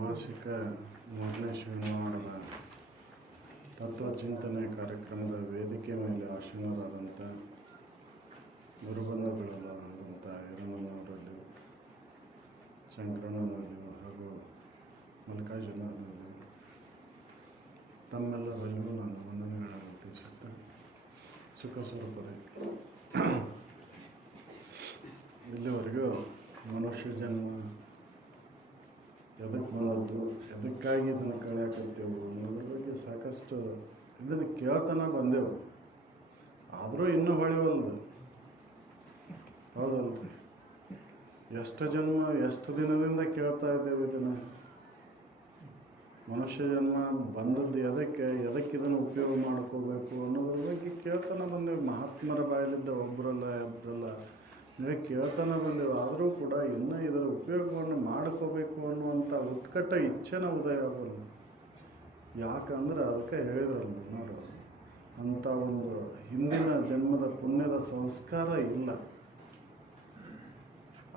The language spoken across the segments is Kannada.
ಮಾಸಿಕ 3ನೇ ಶನಿವಾರದ ತತ್ವಚಿಂತನೆ ಕಾರ್ಯಕ್ರಮದ ವೇದಿಕೆ ಮೇಲೆ ಆಶೀನರಾದಂಥ ಗುರುಬಂಧುಗಳಾದಂಥ ಹಿರಣ್ಣನವರಲ್ಲಿಯೂ, ಶಂಕರಣ್ಣನವರಲ್ಲಿಯೂ ಹಾಗೂ ಮಲ್ಲಿಕಾರ್ಜುನವರಲ್ಲಿಯೂ ತಮ್ಮೆಲ್ಲರಲ್ಲಿಯೂ ನಾನು ವಂದನೆಗಳನ್ನು ತಿಳಿಸುತ್ತಾ, ಸುಖ ಸ್ವರೂಪರೇ, ಇಲ್ಲಿವರೆಗೂ ಮನುಷ್ಯ ಜನ್ಮ ಎದಕ್ಕೆ ಬಂದದ್ದು, ಎದಕ್ಕಾಗಿ ಇದನ್ನು ಕಳೆಯಕತ್ತೇವು ಅನ್ನೋದ್ರ ಬಗ್ಗೆ ಸಾಕಷ್ಟು ಇದನ್ನು ಕೇಳ್ತಾನೆ ಬಂದೆವು. ಆದರೂ ಇನ್ನೂ ಹೊಳಿವಲ್ದು, ಹೌದಲ್ರಿ? ಎಷ್ಟು ಜನ್ಮ ಎಷ್ಟು ದಿನದಿಂದ ಕೇಳ್ತಾ ಇದ್ದೇವೆ ಇದನ್ನು. ಮನುಷ್ಯ ಜನ್ಮ ಬಂದದ್ದು ಎದಕ್ಕೆ ಇದನ್ನು ಉಪಯೋಗ ಮಾಡ್ಕೋಬೇಕು ಅನ್ನೋದ್ರ ಬಗ್ಗೆ ಕೇಳ್ತಾನೆ ಬಂದೆವು. ಮಹಾತ್ಮರ ಬಾಯಲ್ಲಿದ್ದ ಒಬ್ಬರಲ್ಲ ಇಬ್ಬರಲ್ಲ ಕೇಳ್ತಾನೆ ಬಂದೆವು. ಆದರೂ ಕೂಡ ಇನ್ನೂ ಇದರ ಉಪಯೋಗವನ್ನು ಮಾಡ್ಕೋಬೇಕು ಅನ್ನುವಂಥ ಉತ್ಕಟ ಇಚ್ಛೆನ ಉದಯ ಆಗೋಲ್ಲ. ಯಾಕಂದ್ರೆ ಅದಕ್ಕೆ ಹೇಳಿದ್ರಲ್ಲ ನೋಡು, ಅಂಥ ಒಂದು ಹಿಂದಿನ ಜನ್ಮದ ಪುಣ್ಯದ ಸಂಸ್ಕಾರ ಇಲ್ಲ,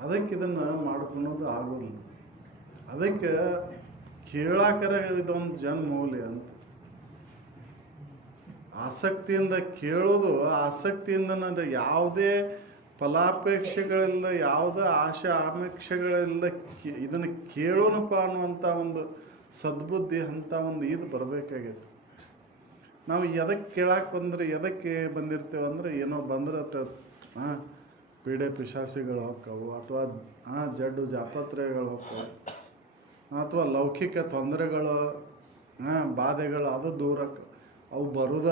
ಅದಕ್ಕೆ ಇದನ್ನು ಮಾಡ್ಕೊಳೋದು ಆಗೋಲ್ಲ. ಅದಕ್ಕೆ ಕೇಳಾಕರ ಇದೊಂದು ಜನ್ಮೌಲ್ಯ ಅಂತ ಆಸಕ್ತಿಯಿಂದ ಕೇಳೋದು. ಆಸಕ್ತಿಯಿಂದ ಯಾವುದೇ ಫಲಾಪೇಕ್ಷೆಗಳಿಂದ, ಯಾವುದೇ ಆಶೆ ಆಮೇಕ್ಷೆಗಳಿಂದ ಇದನ್ನು ಕೇಳೋಣಪ್ಪ ಅನ್ನುವಂಥ ಒಂದು ಸದ್ಬುದ್ಧಿ ಅಂಥ ಒಂದು ಇದು ಬರಬೇಕಾಗೈತೆ. ನಾವು ಎದಕ್ಕೆ ಕೇಳಕ್ಕೆ ಬಂದರೆ ಎದಕ್ಕೆ ಬಂದಿರ್ತೇವೆ ಅಂದರೆ, ಏನೋ ಬಂದ್ರೆ ಪೀಡೆ ಪಿಶಾಸಿಗಳು ಹೋಕ್ಕವು, ಅಥವಾ ಜಡ್ಡು ಜಾಪತ್ರೆಗಳು ಹೋಕ್ಕವು, ಅಥವಾ ಲೌಕಿಕ ತೊಂದರೆಗಳು ಬಾಧೆಗಳು ಅದು ದೂರಕ್ಕೆ ಅವು ಬರೋದ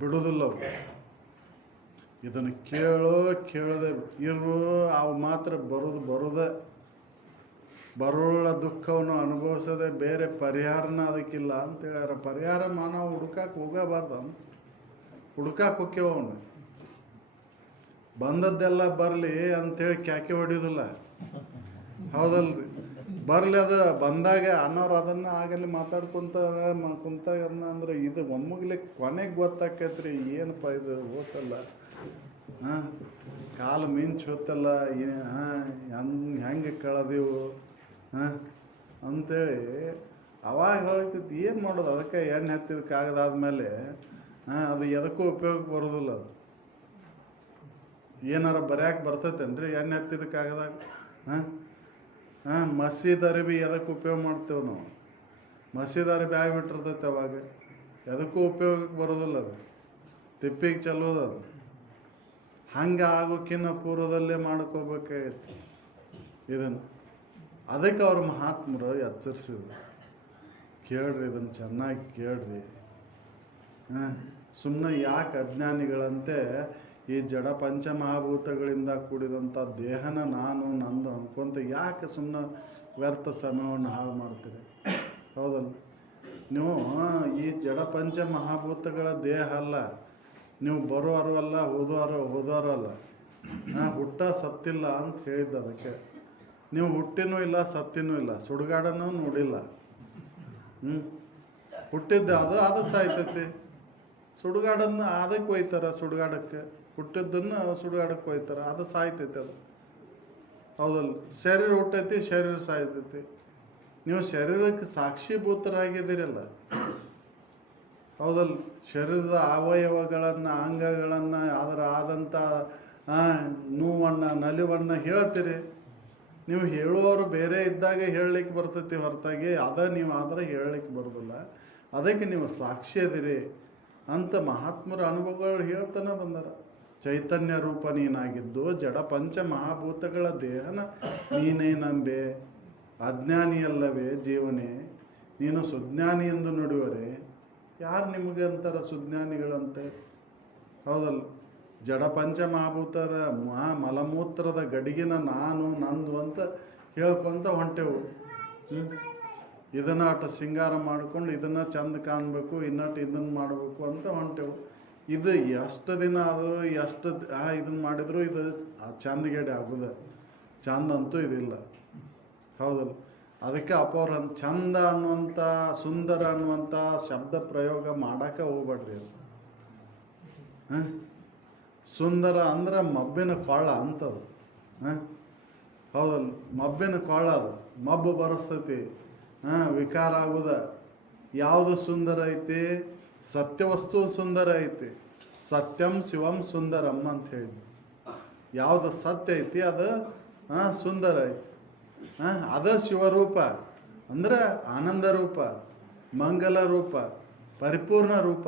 ಬಿಡೋದಿಲ್ಲ. ಅವು ಇದನ್ನು ಕೇಳದೆ ಇರು, ಅವು ಮಾತ್ರ ಬರೋದ ಬರೋಳ ದುಃಖವನ್ನು ಅನುಭವಿಸದೆ ಬೇರೆ ಪರಿಹಾರನ ಅದಕ್ಕಿಲ್ಲ ಅಂತ ಹೇಳ್ಯಾರ. ಪರಿಹಾರ ನಾವು ಹುಡುಕಕ್ಕೆ ಹೋಗಬಾರ್ದು, ಹುಡುಕಕ್ಕೆ ಹೋಗ್ಯವ. ಅವನು ಬಂದದ್ದೆಲ್ಲ ಬರಲಿ ಅಂಥೇಳಿ ಕ್ಯಾಕೆ ಹೊಡಿಯೋದಿಲ್ಲ, ಹೌದಲ್ರಿ? ಬರಲಿ, ಅದು ಬಂದಾಗ ಅನ್ನೋರು ಅದನ್ನು ಆಗಲಿ ಮಾತಾಡ್ಕೊಂತ ಕುಂತಾಗ ಅಂದ್ರೆ ಇದು ಒಮ್ಮಗ್ಲಿ ಕೊನೆಗೆ ಗೊತ್ತಾಕೈತ್ರಿ, ಏನಪ್ಪ ಇದು ಹೋತಲ್ಲ, ಕಾಲು ಮಿಂಚು ಹೋತಲ್ಲ, ಹೆಂಗೆ ಕಳೆದೆವು ಅಂಥೇಳಿ ಅವಾಗ ಹೇಳ್ತೈತಿ. ಏನು ಮಾಡೋದು? ಅದಕ್ಕೆ ಎಣ್ಣೆ ಹತ್ತಿದಕ್ಕಾಗದಾದ್ಮೇಲೆ ಅದು ಎದಕ್ಕೂ ಉಪಯೋಗಕ್ಕೆ ಬರೋದಿಲ್ಲ. ಅದು ಏನಾರ ಬರ್ಯಾಕೆ ಬರ್ತೈತೇನ್ರಿ ಎಣ್ಣೆ ಹತ್ತಿದಕ್ಕಾಗದಾಗ? ಮಸೀದ್ ಅರಿಬಿ ಎದಕ್ಕೆ ಉಪಯೋಗ ಮಾಡ್ತೇವೆ ನಾವು? ಮಸೀದ್ ಅರಿಬಿ ಆಗಿಬಿಟ್ಟಿರ್ತೈತೆ, ಅವಾಗ ಎದಕ್ಕೂ ಉಪಯೋಗಕ್ಕೆ ಬರೋದಿಲ್ಲ. ಅದು ತಿಪ್ಪಿಗೆ ಚೆಲ್ಲೋದು. ಅದು ಹಂಗೆ ಆಗೋಕ್ಕಿನ್ನ ಪೂರ್ವದಲ್ಲೇ ಮಾಡ್ಕೋಬೇಕಾಗೈತಿ ಇದನ್ನು. ಅದಕ್ಕೆ ಅವ್ರ ಮಹಾತ್ಮರು ಎಚ್ಚರಿಸಿದ್ರು, ಕೇಳ್ರಿ, ಇದನ್ನು ಚೆನ್ನಾಗಿ ಕೇಳ್ರಿ. ಸುಮ್ಮನೆ ಯಾಕೆ ಅಜ್ಞಾನಿಗಳಂತೆ ಈ ಜಡ ಪಂಚಮಹಾಭೂತಗಳಿಂದ ಕೂಡಿದಂಥ ದೇಹನ ನಾನು ನಂದು ಅನ್ಕೊಂತ ಯಾಕೆ ಸುಮ್ಮನೆ ವ್ಯರ್ಥ ಸಮಯವನ್ನು ಹಾಳು ಮಾಡ್ತೀರಿ? ಹೌದಲ್ಲ? ನೀವು ಈ ಜಡ ಪಂಚಮಹಾಭೂತಗಳ ದೇಹ ಅಲ್ಲ, ನೀವು ಬರೋರು ಅಲ್ಲ, ಹೋದವರು ಅಲ್ಲ. ಹುಟ್ಟ ಸತ್ತಿಲ್ಲ ಅಂತ ಹೇಳಿದ್ದ. ಅದಕ್ಕೆ ನೀವು ಹುಟ್ಟಿನೂ ಇಲ್ಲ, ಸತ್ತಿನೂ ಇಲ್ಲ, ಸುಡುಗಾಡನೂ ನೋಡಿಲ್ಲ. ಹುಟ್ಟಿದ್ದ ಅದು ಸಾಯ್ತೈತಿ. ಸುಡುಗಾಡನ್ನು ಅದಕ್ಕೆ ಒಯ್ತಾರೆ, ಸುಡುಗಾಡಕ್ಕೆ. ಹುಟ್ಟಿದ್ದನ್ನು ಸುಡುಗಾಡಕ್ಕೆ ಒಯ್ತಾರೆ, ಅದು ಸಾಯ್ತೈತಿ. ಅದು ಹೌದಲ್ಲ? ಶರೀರ ಹುಟ್ಟೈತಿ, ಶರೀರ ಸಾಯ್ತೈತಿ. ನೀವು ಶರೀರಕ್ಕೆ ಸಾಕ್ಷೀಭೂತರಾಗಿದ್ದೀರಲ್ಲ, ಹೌದಲ್ಲ? ಶರೀರದ ಅವಯವಗಳನ್ನು, ಅಂಗಗಳನ್ನು, ಅದರ ಆದಂಥ ನೋವನ್ನು, ನಲಿವನ್ನು ಹೇಳ್ತೀರಿ. ನೀವು ಹೇಳುವವರು ಬೇರೆ ಇದ್ದಾಗ ಹೇಳಲಿಕ್ಕೆ ಬರ್ತೈತಿ ಹೊರತಾಗಿ ನೀವು ಆದರೆ ಹೇಳಲಿಕ್ಕೆ ಬರೋದಿಲ್ಲ. ಅದಕ್ಕೆ ನೀವು ಸಾಕ್ಷಿ ಅದಿರಿ ಅಂತ ಮಹಾತ್ಮರ ಅನುಭವಗಳು ಹೇಳ್ತಾನೆ ಬಂದಾರ. ಚೈತನ್ಯ ರೂಪ ನೀನಾಗಿದ್ದು ಜಡ ಪಂಚ ಮಹಾಭೂತಗಳ ದೇಹನ ನೀನೇ ನಂಬೆ. ಅಜ್ಞಾನಿಯಲ್ಲವೇ ಜೀವನೇ, ನೀನು ಸುಜ್ಞಾನಿ ಎಂದು ನುಡಿವರೆ ಯಾರು ನಿಮಗೆ ಅಂತಾರ ಸುಜ್ಞಾನಿಗಳಂತೆ? ಹೌದಲ್ಲ? ಜಡ ಪಂಚ ಮಹಾಭೂತರ ಮಲಮೂತ್ರದ ಗಡಿಗಿನ ನಾನು ನಂದು ಅಂತ ಹೇಳ್ಕೊಂತ ಹೊಂಟೆವು. ಇದನ್ನ ಅಟ ಸಿಂಗಾರ ಮಾಡ್ಕೊಂಡು ಇದನ್ನು ಚಂದ ಕಾಣಬೇಕು, ಇನ್ನಟ್ಟು ಇದನ್ನು ಮಾಡಬೇಕು ಅಂತ ಹೊಂಟೆವು. ಇದು ಎಷ್ಟು ದಿನ ಅದು ಎಷ್ಟು ಇದನ್ನು ಮಾಡಿದ್ರು ಇದು ಚಂದಗೇಡಿ ಆಗೋದ, ಚಂದ ಅಂತೂ ಇದಿಲ್ಲ. ಹೌದಲ್ಲ? ಅದಕ್ಕೆ ಅಪೌರ ಚಂದ ಅನ್ನುವಂಥ, ಸುಂದರ ಅನ್ನುವಂಥ ಶಬ್ದ ಪ್ರಯೋಗ ಮಾಡೋಕೆ ಹೋಗ್ಬೇಡ್ರಿ. ಸುಂದರ ಅಂದ್ರೆ ಮಬ್ಬಿನ ಕೊಳ್ಳ ಅಂತದು. ಹೌದಲ್ಲ, ಮಬ್ಬಿನ ಕೊಳ್ಳದು, ಮಬ್ಬು ಬರಸ್ತೈತಿ, ವಿಕಾರ ಆಗುದ. ಯಾವುದು ಸುಂದರ ಐತಿ? ಸತ್ಯವಸ್ತು ಸುಂದರ ಐತಿ. ಸತ್ಯಂ ಶಿವಂ ಸುಂದರಂ ಅಂತ ಹೇಳಿದ್ವಿ. ಯಾವುದು ಸತ್ಯ ಐತಿ ಅದು ಸುಂದರ ಐತಿ. ಅದ ಶಿವರೂಪ ಅಂದ್ರೆ ಆನಂದ ರೂಪ, ಮಂಗಲ ರೂಪ, ಪರಿಪೂರ್ಣ ರೂಪ.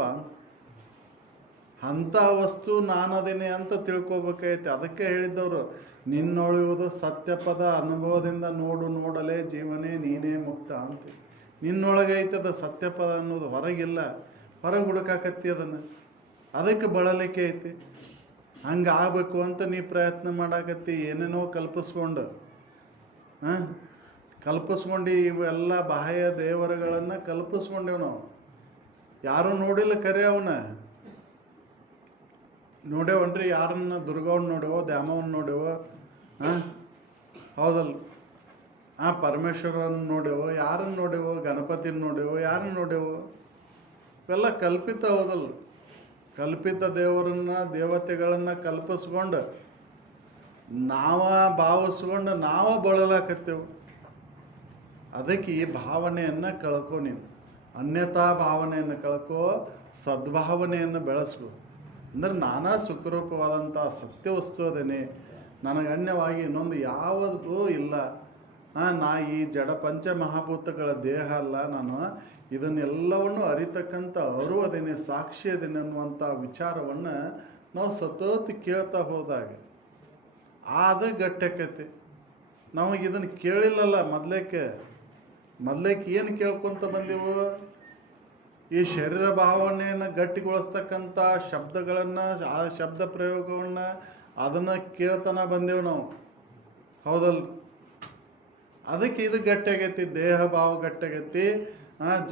ಅಂಥ ವಸ್ತು ನಾನದೇನೆ ಅಂತ ತಿಳ್ಕೊಬೇಕೈತಿ. ಅದಕ್ಕೆ ಹೇಳಿದ್ದವರು, ನಿನ್ನೊಳೆಯುವುದು ಸತ್ಯಪದ ಅನುಭವದಿಂದ ನೋಡು ನೋಡಲೇ ಜೀವನೇ ನೀನೇ ಮುಕ್ತ ಅಂತ. ನಿನ್ನೊಳಗೈತದ ಸತ್ಯಪದ ಅನ್ನೋದು, ಹೊರಗಿಲ್ಲ. ಹೊರಗೆ ಹುಡುಕಾಕತ್ತಿ ಅದನ್ನು, ಅದಕ್ಕೆ ಬಳಲಿಕೆ ಐತಿ. ಹಂಗೆ ಆಗಬೇಕು ಅಂತ ನೀ ಪ್ರಯತ್ನ ಮಾಡಾಕತ್ತಿ, ಏನೇನೋ ಕಲ್ಪಿಸ್ಕೊಂಡು ಇವೆಲ್ಲ ಬಾಹ್ಯ ದೇವರುಗಳನ್ನು ಕಲ್ಪಿಸ್ಕೊಂಡೇವು ನಾವು. ಯಾರೂ ನೋಡಿಲ್ಲ ಕರೆ ಅವನ ನೋಡೇವನ್ರಿ. ಯಾರನ್ನ ದುರ್ಗವ್ನ ನೋಡೇವೋ, ದ್ಯಾಮವ್ನ ನೋಡೇವೋ, ಹೌದಲ್ಲ, ಪರಮೇಶ್ವರನ ನೋಡೇವೋ, ಯಾರನ್ನ ನೋಡೇವೋ, ಗಣಪತಿನ ನೋಡೇವೋ, ಯಾರನ್ನ ನೋಡೇವೋ? ಇವೆಲ್ಲ ಕಲ್ಪಿತ. ಹೌದಲ್ಲ, ಕಲ್ಪಿತ ದೇವತೆಗಳನ್ನ ಕಲ್ಪಿಸ್ಕೊಂಡು ಭಾವಿಸ್ಕೊಂಡು ಬಳಲಾಕತ್ತೇವು. ಅದಕ್ಕೆ ಈ ಭಾವನೆಯನ್ನು ಕಳ್ಕೊ. ನೀನು ಅನ್ಯತಾ ಭಾವನೆಯನ್ನು ಕಳ್ಕೊ, ಸದ್ಭಾವನೆಯನ್ನು ಬೆಳೆಸ್ಕೊ. ಅಂದ್ರೆ ನಾನಾ ಸುಖರೂಪವಾದಂಥ ಸತ್ಯವಸ್ತು ಅದೇನೆ, ನನಗೆ ಅನ್ಯವಾಗಿ ಇನ್ನೊಂದು ಯಾವುದೂ ಇಲ್ಲ. ನಾ ಈ ಜಡ ಪಂಚಮಹಾಭೂತಗಳ ದೇಹ ಅಲ್ಲ, ನಾನು ಇದನ್ನೆಲ್ಲವನ್ನು ಅರಿತಕ್ಕಂಥ ಅದೇನೆ, ಸಾಕ್ಷಿ ಅದೇನೆ ಅನ್ನುವಂಥ ವಿಚಾರವನ್ನು ನಾವು ಸತತ ಕೇಳ್ತಾ ಹೋದಾಗ ಅದು ಗಟ್ಟಕೈತಿ. ನಮಗೆ ಇದನ್ನು ಕೇಳಿಲ್ಲಲ್ಲ ಮೊದಲೇಕೆ ಏನು ಕೇಳ್ಕೊತ ಬಂದೆವು? ಈ ಶರೀರ ಭಾವನೆಯನ್ನು ಗಟ್ಟಿಗೊಳಿಸ್ತಕ್ಕಂಥ ಶಬ್ದಗಳನ್ನು, ಆ ಶಬ್ದ ಪ್ರಯೋಗವನ್ನು ಅದನ್ನು ಕೇಳ್ತಾನ ಬಂದೆವು ನಾವು. ಹೌದಲ್ಲ, ಅದಕ್ಕೆ ಇದು ಗಟ್ಟಿಯಾಗೈತಿ. ದೇಹ ಭಾವ ಗಟ್ಟಿಯಾಗೈತಿ,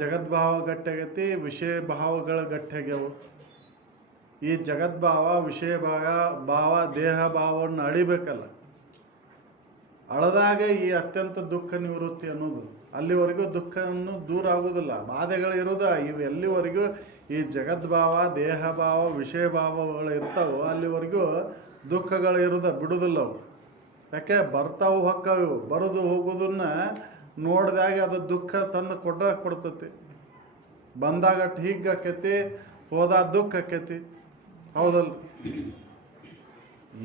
ಜಗದ್ಭಾವ ಗಟ್ಟಿಯಾಗೈತಿ, ವಿಷಯ ಭಾವಗಳು ಗಟ್ಟಿಯಾಗ್ಯಾವು. ಈ ಜಗದ್ಭಾವ, ವಿಷಯ ಭಾವ, ದೇಹ ಭಾವವನ್ನು ಅಳಿಬೇಕಲ್ಲ. ಅಳದಾಗ ಈ ಅತ್ಯಂತ ದುಃಖ ನಿವೃತ್ತಿ ಅನ್ನೋದು. ಅಲ್ಲಿವರೆಗೂ ದುಃಖವನ್ನು ದೂರ ಆಗೋದಿಲ್ಲ, ಬಾಧೆಗಳು ಇರೋದ. ಇವು ಎಲ್ಲಿವರೆಗೂ ಈ ಜಗದ್ಭಾವ, ದೇಹ ಭಾವ, ವಿಷಯ ಭಾವಗಳು ಇರ್ತಾವೋ ಅಲ್ಲಿವರೆಗೂ ದುಃಖಗಳು ಇರೋದ, ಬಿಡುವುದಿಲ್ಲ ಅವು. ಯಾಕೆ? ಬರ್ತಾವು ಹೊಕ್ಕವು. ಬರೋದು ಹೋಗೋದನ್ನ ನೋಡಿದಾಗ ಅದು ದುಃಖ ತಂದು ಕೊಡ್ತೈತಿ. ಬಂದಾಗ ಹೀಗೆ ಆಕೈತಿ, ಹೋದಾಗ ದುಃಖ ಆಕೈತಿ. ಹೌದಲ್ಲ,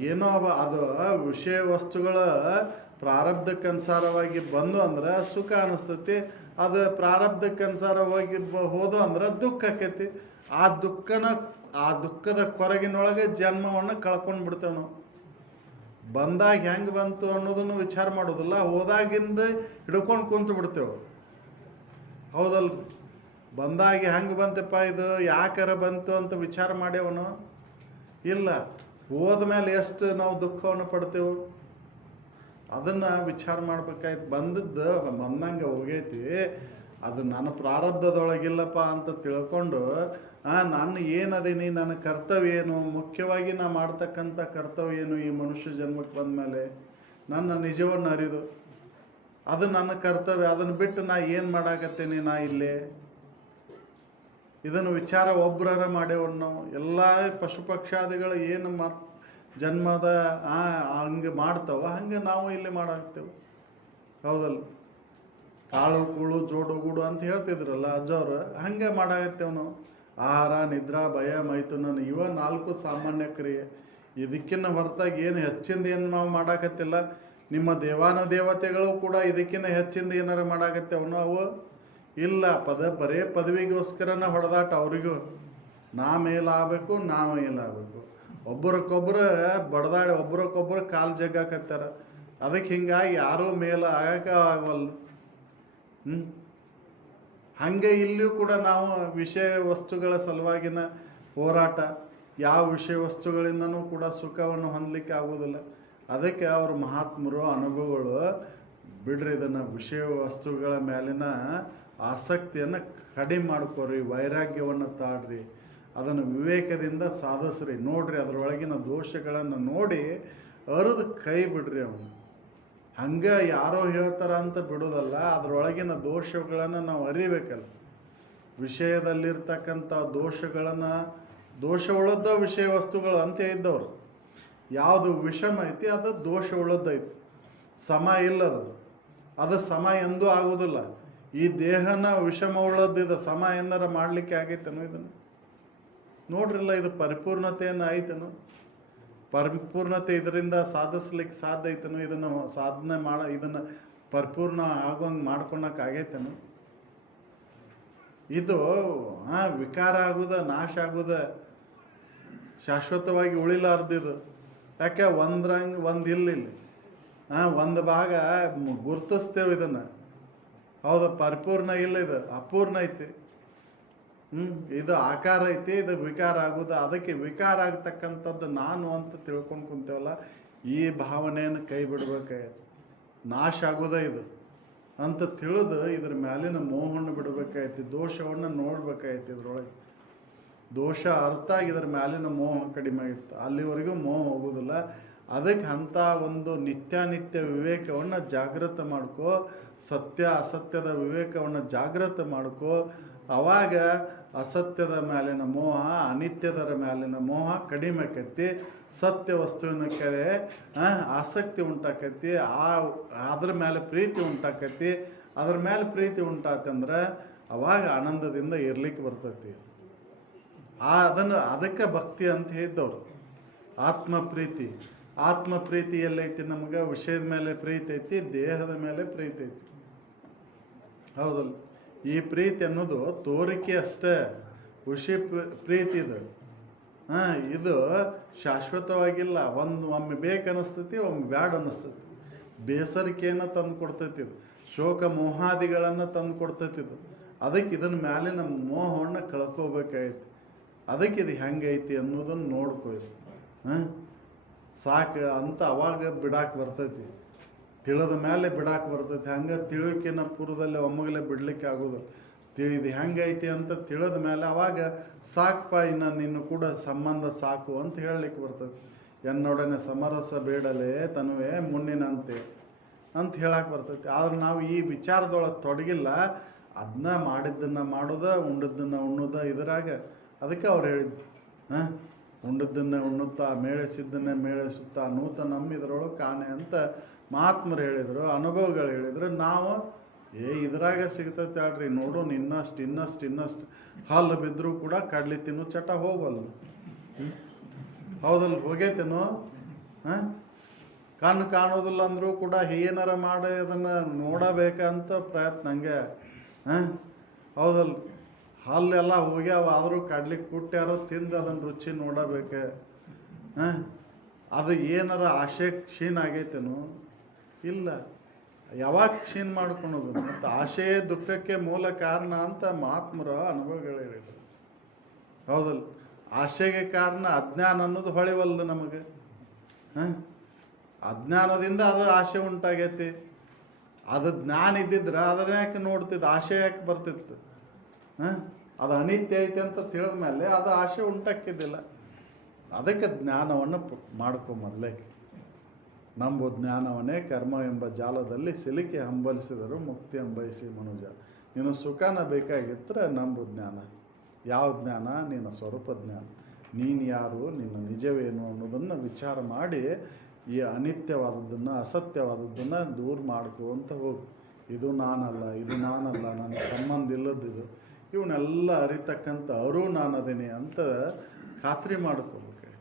ಏನೋ ಅದು ವಿಷಯ ವಸ್ತುಗಳ ಪ್ರಾರಬ್ಧಕ್ಕನುಸಾರವಾಗಿ ಬಂದು ಅಂದ್ರೆ ಸುಖ ಅನಿಸ್ತೈತಿ. ಅದು ಪ್ರಾರಬ್ಧಕ್ಕನುಸಾರವಾಗಿ ಹೋದು ಅಂದ್ರೆ ದುಃಖ ಆಕೈತಿ. ಆ ದುಃಖದ ಕೊರಗಿನೊಳಗೆ ಜನ್ಮವನ್ನು ಕಳ್ಕೊಂಡು ಬಿಡ್ತೇವೆ ನಾವು. ಬಂದಾಗ ಹೆಂಗೆ ಬಂತು ಅನ್ನೋದನ್ನು ವಿಚಾರ ಮಾಡೋದಿಲ್ಲ, ಹೋದಾಗಿಂದ ಹಿಡ್ಕೊಂಡು ಕುಂತು ಬಿಡ್ತೇವೆ. ಹೌದಲ್ಲ, ಬಂದಾಗ ಹೆಂಗೆ ಬಂತಪ್ಪ, ಇದು ಯಾಕಾರ ಬಂತು ಅಂತ ವಿಚಾರ ಮಾಡ್ಯವನು ಇಲ್ಲ. ಹೋದ ಮೇಲೆ ಎಷ್ಟು ನಾವು ದುಃಖವನ್ನು ಪಡ್ತೇವೆ ಅದನ್ನು ವಿಚಾರ ಮಾಡ್ಬೇಕಾಯ್ತು. ಬಂದಂಗೆ ಹೋಗೈತಿ, ಅದು ನನ್ನ ಪ್ರಾರಬ್ಧದೊಳಗಿಲ್ಲಪ್ಪ ಅಂತ ತಿಳ್ಕೊಂಡು ನಾನು ಏನದೀನಿ, ನನ್ನ ಕರ್ತವ್ಯ ಏನು, ಮುಖ್ಯವಾಗಿ ನಾ ಮಾಡ್ತಕ್ಕಂಥ ಕರ್ತವ್ಯ ಏನು ಈ ಮನುಷ್ಯ ಜನ್ಮಕ್ಕೆ ಬಂದ ಮೇಲೆ, ನನ್ನ ನಿಜವನ್ನು ಅರಿದು ಅದು ನನ್ನ ಕರ್ತವ್ಯ. ಅದನ್ನು ಬಿಟ್ಟು ನಾ ಏನು ಮಾಡಾಕತ್ತೀನಿ, ನಾ ಇಲ್ಲೇ ಇದನ್ನು ವಿಚಾರ ಒಬ್ಬರ ಮಾಡ್ಯವ್ರು ನಾವು. ಎಲ್ಲ ಪಶು ಪಕ್ಷಾದಿಗಳು ಏನು ಜನ್ಮದ ಹಂಗೆ ಮಾಡ್ತಾವ, ಹಂಗೆ ನಾವು ಇಲ್ಲಿ ಮಾಡಾಕ್ತೇವೆ. ಹೌದಲ್ಲ, ಕಾಳು ಕೂಳು ಜೋಡು ಗೂಡು ಅಂತ ಹೇಳ್ತಿದ್ರಲ್ಲ ಅಜ್ಜವ್ರು, ಹಂಗೆ ಮಾಡಾಕತ್ತೇವೆ ನಾವು. ಆಹಾರ, ನಿದ್ರಾ, ಭಯ, ಮೈಥುನ, ಇವ 4 ಸಾಮಾನ್ಯ ಕ್ರಿಯೆ. ಇದಕ್ಕಿನ್ನ ಹೊರತಾಗಿ ಏನು ಹೆಚ್ಚಿಂದ ಏನು ನಾವು ಮಾಡಾಕತ್ತಿಲ್ಲ. ನಿಮ್ಮ ದೇವಾನುದೇವತೆಗಳು ಕೂಡ ಇದಕ್ಕಿಂತ ಹೆಚ್ಚಿಂದ ಏನಾರು ಮಾಡಾಕತ್ತೇವ ನಾವು ಇಲ್ಲ. ಬರೇ ಪದವಿಗೋಸ್ಕರನ ಹೊಡೆದಾಟ ಅವ್ರಿಗೂ. ನಾ ಮೇಲಾಗಬೇಕು, ನಾ ಮೇಲಾಗಬೇಕು, ಒಬ್ಬರಕ್ಕೊಬ್ಬರು ಬಡ್ದಾಡಿ ಒಬ್ರಕ್ಕೊಬ್ಬರು ಕಾಲು ಜಗ್ಗಾಕತ್ತಾರ. ಅದಕ್ಕೆ ಹಿಂಗಾಗಿ ಯಾರೂ ಮೇಲ ಆಗಕ್ಕೆ ಆಗವಲ್ಲ. ಹಾಗೆ ಇಲ್ಲಿಯೂ ಕೂಡ ನಾವು ವಿಷಯ ವಸ್ತುಗಳ ಸಲುವಾಗಿನ ಹೋರಾಟ. ಯಾವ ವಿಷಯ ವಸ್ತುಗಳಿಂದನೂ ಕೂಡ ಸುಖವನ್ನು ಹೊಂದಲಿಕ್ಕೆ ಆಗೋದಿಲ್ಲ. ಅದಕ್ಕೆ ಅವರು ಮಹಾತ್ಮರು, ಅನುಭವಗಳು ಬಿಡ್ರಿ, ಇದನ್ನು ವಿಷಯ ವಸ್ತುಗಳ ಮೇಲಿನ ಆಸಕ್ತಿಯನ್ನು ಕಡಿಮೆ ಮಾಡ್ಕೋರಿ, ವೈರಾಗ್ಯವನ್ನು ತಾಡ್ರಿ, ಅದನ್ನು ವಿವೇಕದಿಂದ ಸಾಧಿಸ್ರಿ. ನೋಡ್ರಿ, ಅದರೊಳಗಿನ ದೋಷಗಳನ್ನು ನೋಡಿ ಅರಿದು ಕೈ ಬಿಡ್ರಿ. ಅವನು ಹಂಗೆ ಯಾರೋ ಹೇಳ್ತಾರ ಅಂತ ಬಿಡೋದಲ್ಲ, ಅದರೊಳಗಿನ ದೋಷಗಳನ್ನು ನಾವು ಅರಿಬೇಕಲ್ಲ. ವಿಷಯದಲ್ಲಿರ್ತಕ್ಕಂಥ ದೋಷಗಳನ್ನು, ದೋಷ ಉಳ್ಳದ್ದ ವಿಷಯ ವಸ್ತುಗಳು ಅಂತ ಇದ್ದವರು. ಯಾವುದು ವಿಷಮ ಐತಿ ಅದು ದೋಷ ಉಳ್ಳದ್ದೈತಿ. ಸಮ ಇಲ್ಲದು, ಅದು ಸಮ ಎಂದೂ ಆಗುವುದಿಲ್ಲ. ಈ ದೇಹನ ವಿಷಮವುಳ್ಳದ್ದು ಸಮ ಎಂದರ ಮಾಡಲಿಕ್ಕೆ ಆಗೈತೇನೋ ಇದನ್ನು ನೋಡ್ರಿಲ್ಲ. ಇದು ಪರಿಪೂರ್ಣತೆಯನ್ನು ಆಯ್ತೇನೋ, ಪರಿಪೂರ್ಣತೆ ಇದರಿಂದ ಸಾಧಿಸ್ಲಿಕ್ಕೆ ಸಾಧ್ಯ ಐತೇನೋ, ಇದನ್ನು ಸಾಧನೆ ಇದನ್ನು ಪರಿಪೂರ್ಣ ಆಗೋಂಗೆ ಮಾಡ್ಕೊಳಕ್ಕೆ ಆಗೈತೇನೋ. ಇದು ವಿಕಾರ ಆಗುದ, ನಾಶ ಆಗುದ, ಶಾಶ್ವತವಾಗಿ ಉಳಿಲಾರ್ದಿದು. ಯಾಕೆ ಒಂದು ಇಲ್ಲಿ ಒಂದು ಭಾಗ ಗುರ್ತಿಸ್ತೇವೆ ಇದನ್ನು. ಹೌದು, ಪರಿಪೂರ್ಣ ಇಲ್ಲ, ಇದು ಅಪೂರ್ಣ ಐತಿ. ಇದು ಆಕಾರ ಐತಿ, ಇದು ವಿಕಾರ ಆಗುದ. ಅದಕ್ಕೆ ವಿಕಾರ ಆಗ್ತಕ್ಕಂಥದ್ದು ನಾನು ಅಂತ ತಿಳ್ಕೊಂಡು ಕುಂತೇವಲ್ಲ, ಈ ಭಾವನೆಯನ್ನು ಕೈ ಬಿಡ್ಬೇಕಾಯ್ತು. ನಾಶ ಆಗುದ ಇದು ಅಂತ ತಿಳಿದು ಇದ್ರ ಮ್ಯಾಲಿನ ಮೋಹವನ್ನು ಬಿಡಬೇಕಾಯ್ತು, ದೋಷವನ್ನು ನೋಡ್ಬೇಕಾಯ್ತು. ಇದ್ರೊಳಗೆ ದೋಷ ಅರ್ಥ ಆಗಿ ಇದ್ರ ಮ್ಯಾಲಿನ ಮೋಹ ಕಡಿಮೆ ಆಗಿತ್ತು. ಅಲ್ಲಿವರೆಗೂ ಮೋಹ ಹೋಗುದಿಲ್ಲ. ಅದಕ್ಕೆ ಅಂಥ ಒಂದು ನಿತ್ಯಾನಿತ್ಯ ವಿವೇಕವನ್ನು ಜಾಗೃತ ಮಾಡ್ಕೋ, ಸತ್ಯ ಅಸತ್ಯದ ವಿವೇಕವನ್ನು ಜಾಗೃತ ಮಾಡ್ಕೋ. ಅವಾಗ ಅಸತ್ಯದ ಮ್ಯಾಲಿನ ಮೋಹ, ಅನಿತ್ಯದರ ಮ್ಯಾಲಿನ ಮೋಹ ಕಡಿಮೆ ಆಕೈತಿ. ಸತ್ಯ ವಸ್ತುವಿನ ಕಡೆ ಆಸಕ್ತಿ ಉಂಟಾಕೈತಿ. ಅದ್ರ ಮೇಲೆ ಪ್ರೀತಿ ಉಂಟಾಕೈತಿ. ಅದ್ರ ಮೇಲೆ ಪ್ರೀತಿ ಉಂಟಾತಂದ್ರೆ ಅವಾಗ ಆನಂದದಿಂದ ಇರ್ಲಿಕ್ಕೆ ಬರ್ತೈತಿ. ಅದಕ್ಕೆ ಭಕ್ತಿ ಅಂತ ಹೇಳಿದ್ದವ್ರು. ಆತ್ಮ ಪ್ರೀತಿ ಎಲ್ಲೈತಿ? ನಮ್ಗೆ ವಿಷಯದ ಮೇಲೆ ಪ್ರೀತಿ ಐತಿ, ದೇಹದ ಮೇಲೆ ಪ್ರೀತಿ ಐತಿ. ಹೌದಲ್ಲ? ಈ ಪ್ರೀತಿ ಅನ್ನೋದು ತೋರಿಕೆ ಅಷ್ಟೇ. ಖುಷಿ ಪ್ರೀತಿ ಇದು ಶಾಶ್ವತವಾಗಿಲ್ಲ. ಒಮ್ಮೆ ಬೇಕನ್ನಿಸ್ತೈತಿ, ಒಮ್ಮೆ ಬ್ಯಾಡ್ ಅನ್ನಿಸ್ತೈತಿ. ಬೇಸರಿಕೆಯನ್ನು ತಂದು ಕೊಡ್ತೈತಿ ಇದು. ಶೋಕ ಮೋಹಾದಿಗಳನ್ನು ತಂದು ಕೊಡ್ತೈತಿ ಇದು. ಅದಕ್ಕೆ ಇದನ್ನ ಮ್ಯಾಲಿನ ಮೋಹವನ್ನು ಕಳ್ಕೋಬೇಕಾಯ್ತು. ಅದಕ್ಕೆ ಇದು ಹೆಂಗೈತಿ ಅನ್ನೋದನ್ನು ನೋಡ್ಕೊಯ್ದು ಸಾಕು ಅಂತ ಅವಾಗ ಬಿಡಾಕ್ ಬರ್ತೈತಿ. ತಿಳಿದ ಮೇಲೆ ಬಿಡಾಕ್ ಬರ್ತೈತಿ. ಹಂಗೆ ತಿಳುವಿಕೆನ ಪೂರ್ವದಲ್ಲಿ ಒಮ್ಮಗಲೇ ಬಿಡ್ಲಿಕ್ಕೆ ಆಗೋದು. ಇದು ಹೆಂಗೈತಿ ಅಂತ ತಿಳಿದ ಮೇಲೆ ಅವಾಗ ಸಾಕಪ್ಪ, ಇನ್ನು ನಿನ್ನ ಕೂಡ ಸಂಬಂಧ ಸಾಕು ಅಂತ ಹೇಳಲಿಕ್ಕೆ ಬರ್ತೈತಿ. ಎನ್ನೊಡನೆ ಸಮರಸ ಬೇಡಲೇ ತನುವೆ ಮುನ್ನಿನಂತೆ ಅಂತ ಹೇಳಕ್ಕೆ ಬರ್ತೈತಿ. ಆದ್ರೆ ನಾವು ಈ ವಿಚಾರದೊಳಗೆ ತೊಡಗಿಲ್ಲ. ಅದನ್ನ ಮಾಡಿದ್ದನ್ನು ಮಾಡೋದ, ಉಂಡದ್ದನ್ನು ಉಣ್ಣೋದ ಇದ್ರಾಗ. ಅದಕ್ಕೆ ಅವ್ರು ಹೇಳಿದ್ದು, ಉಂಡದ್ದನ್ನೇ ಉಣ್ಣುತ್ತಾ, ಮೇಳಿಸಿದ್ದನ್ನೇ ಮೇಳಿಸುತ್ತಾ, ನೂತನ ಇದರೊಳಗೆ ಕಾಣೆ ಅಂತ ಮಹಾತ್ಮರು ಹೇಳಿದರು, ಅನುಭವಗಳು ಹೇಳಿದ್ರು. ನಾವು ಇದ್ರಾಗ ಸಿಗ್ತೈತೆ ಹೇಳ್ರಿ, ನೋಡು ಇನ್ನಷ್ಟು ಹಲ್ಲು ಬಿದ್ದರೂ ಕೂಡ ಕಡ್ಲಿ ತಿನ್ನು ಚಟ ಹೋಗಲ್ಲ. ಹೌದಲ್ಲ? ಹೋಗೈತೇನೋ? ಕಣ್ಣು ಕಾಣೋದಿಲ್ಲ ಅಂದರೂ ಕೂಡ ಏನಾರ ಮಾಡಿ ಅದನ್ನು ನೋಡಬೇಕಂತ ಪ್ರಯತ್ನ. ಹಂಗೆ ಹೌದಲ್ಲ? ಹಲ್ಲೆಲ್ಲ ಹೋಗ್ಯಾವ, ಆದರೂ ಕಡ್ಲಿಕ್ಕೆ ಕುಟ್ಟ್ಯಾರೋ ತಿಂದು ಅದನ್ನು ರುಚಿ ನೋಡಬೇಕು. ಅದು ಏನಾರ ಆಶೆ ಕ್ಷೀಣ ಆಗೈತೇನೋ? ಇಲ್ಲ. ಯಾವಾಗ ಕ್ಷೀಣ ಮಾಡ್ಕೊಳೋದು? ಮತ್ತು ಆಶೆಯೇ ದುಃಖಕ್ಕೆ ಮೂಲ ಕಾರಣ ಅಂತ ಮಹಾತ್ಮರ ಅನುಭವಗಳು ಹೇಳಿದರು. ಹೌದಲ್ಲ? ಆಶೆಗೆ ಕಾರಣ ಅಜ್ಞಾನ ಅನ್ನೋದು ಹೊಳಿವಲ್ದು ನಮಗೆ. ಅಜ್ಞಾನದಿಂದ ಅದು ಆಶೆ ಉಂಟಾಗೈತಿ. ಅದು ಜ್ಞಾನ ಇದ್ದಿದ್ರೆ ಅದನ್ನ ಯಾಕೆ ನೋಡ್ತಿದ್ದು? ಆಶೆ ಯಾಕೆ ಬರ್ತಿತ್ತು? ಅದು ಅನಿತ್ಯ ಐತೆ ಅಂತ ತಿಳಿದ ಮೇಲೆ ಅದು ಆಶೆ ಉಂಟಾಕಿದ್ದಿಲ್ಲ. ಅದಕ್ಕೆ ಜ್ಞಾನವನ್ನು ಮೊದಲೇ ನಂಬು ಜ್ಞಾನವನ್ನೇ ಕರ್ಮ ಎಂಬ ಜಾಲದಲ್ಲಿ ಸಿಲುಕಿ ಹಂಬಲಿಸಿದರು ಮುಕ್ತಿ ಅಂಬಯಿಸಿ ಮನುಜ. ನೀನು ಸುಖನ ಬೇಕಾಗಿದ್ದರೆ ನಂಬು ಜ್ಞಾನ. ಯಾವ ಜ್ಞಾನ? ನಿನ್ನ ಸ್ವರೂಪ ಜ್ಞಾನ. ನೀನು ಯಾರು, ನಿನ್ನ ನಿಜವೇನು ಅನ್ನೋದನ್ನು ವಿಚಾರ ಮಾಡಿ ಈ ಅನಿತ್ಯವಾದದ್ದನ್ನು, ಅಸತ್ಯವಾದದ್ದನ್ನು ದೂರ ಮಾಡ್ಕೋಂತ ಹೋಗು. ಇದು ನಾನಲ್ಲ, ನನ್ನ ಸಂಬಂಧ ಇಲ್ಲದಿದು, ಇವನ್ನೆಲ್ಲ ಅರಿತಕ್ಕಂಥ ಅವರು ನಾನದೇನೆ ಅಂತ ಖಾತ್ರಿ ಮಾಡ್ಕೋಬೇಕಾಗಿ.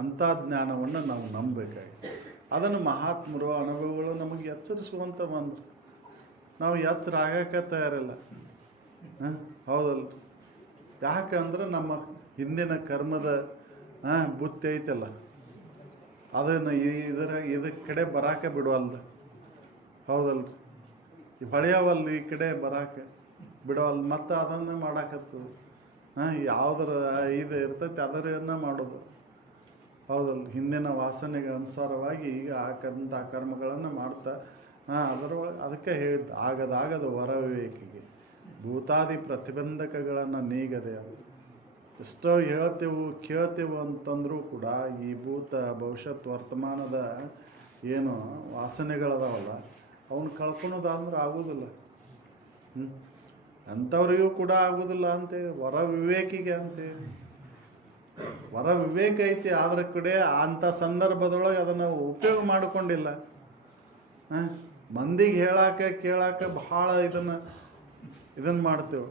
ಅಂಥ ಜ್ಞಾನವನ್ನು ನಾವು ನಂಬಬೇಕಾಗಿ. ಅದನ್ನು ಮಹಾತ್ಮರು ಅನುಭವಗಳು ನಮಗೆ ಎಚ್ಚರಿಸುವಂಥ ಬಂದರು. ನಾವು ಎಚ್ಚರ ಆಗಕ್ಕೆ ತಯಾರಿಲ್ಲ. ಹೌದಲ್ಲ? ಯಾಕಂದ್ರೆ ನಮ್ಮ ಹಿಂದಿನ ಕರ್ಮದ ಬುತ್ತಿ ಐತಲ್ಲ, ಅದನ್ನು ಇದ್ರ ಕಡೆ ಬರಾಕ ಬಿಡುವಲ್ದ. ಹೌದಲ್ಲ? ಹೊಳೆಯವಲ್ಲ, ಈ ಕಡೆ ಬರಾಕ ಬಿಡವಲ್ಲ. ಮತ್ತು ಅದನ್ನು ಮಾಡಾಕತ್ತದ. ಯಾವುದರ ಇದು ಇರ್ತೈತಿ ಅದರನ್ನು ಮಾಡೋದು. ಹೌದಲ್ಲ? ಹಿಂದಿನ ವಾಸನೆಗೆ ಅನುಸಾರವಾಗಿ ಈಗ ಆ ಕರ್ಮಗಳನ್ನು ಮಾಡ್ತಾ ಅದರೊಳಗೆ ಅದಕ್ಕೆ ಹೇಳಿದ್ದು, ಆಗದಾಗದು ವರ ವಿವೇಕಿಗೆ ಭೂತಾದಿ ಪ್ರತಿಬಂಧಕಗಳನ್ನು ನೀಗದೆ. ಎಷ್ಟೋ ಹೇಳ್ತೇವು ಕೇಳ್ತೇವು ಅಂತಂದರೂ ಕೂಡ ಈ ಭೂತ ಭವಿಷ್ಯತ್ ವರ್ತಮಾನದ ಏನು ವಾಸನೆಗಳದಾವಲ್ಲ ಅವನ್ನ ಕಳ್ಕೊಳೋದಂದ್ರೆ ಆಗೋದಿಲ್ಲ. ಅಂಥವ್ರಿಗೂ ಕೂಡ ಆಗೋದಿಲ್ಲ ಅಂತೇಳಿ ವರ ವಿವೇಕಿಗೆ ಅಂತೇಳಿ. ವರ ವಿವೇಕ ಐತಿ, ಆದ್ರ ಕಡೆ ಅಂಥ ಸಂದರ್ಭದೊಳಗೆ ಅದನ್ನು ಉಪಯೋಗ ಮಾಡಿಕೊಂಡಿಲ್ಲ. ಮಂದಿಗೆ ಕೇಳಾಕ ಭಾಳ ಇದನ್ನು ಮಾಡ್ತೇವೆ.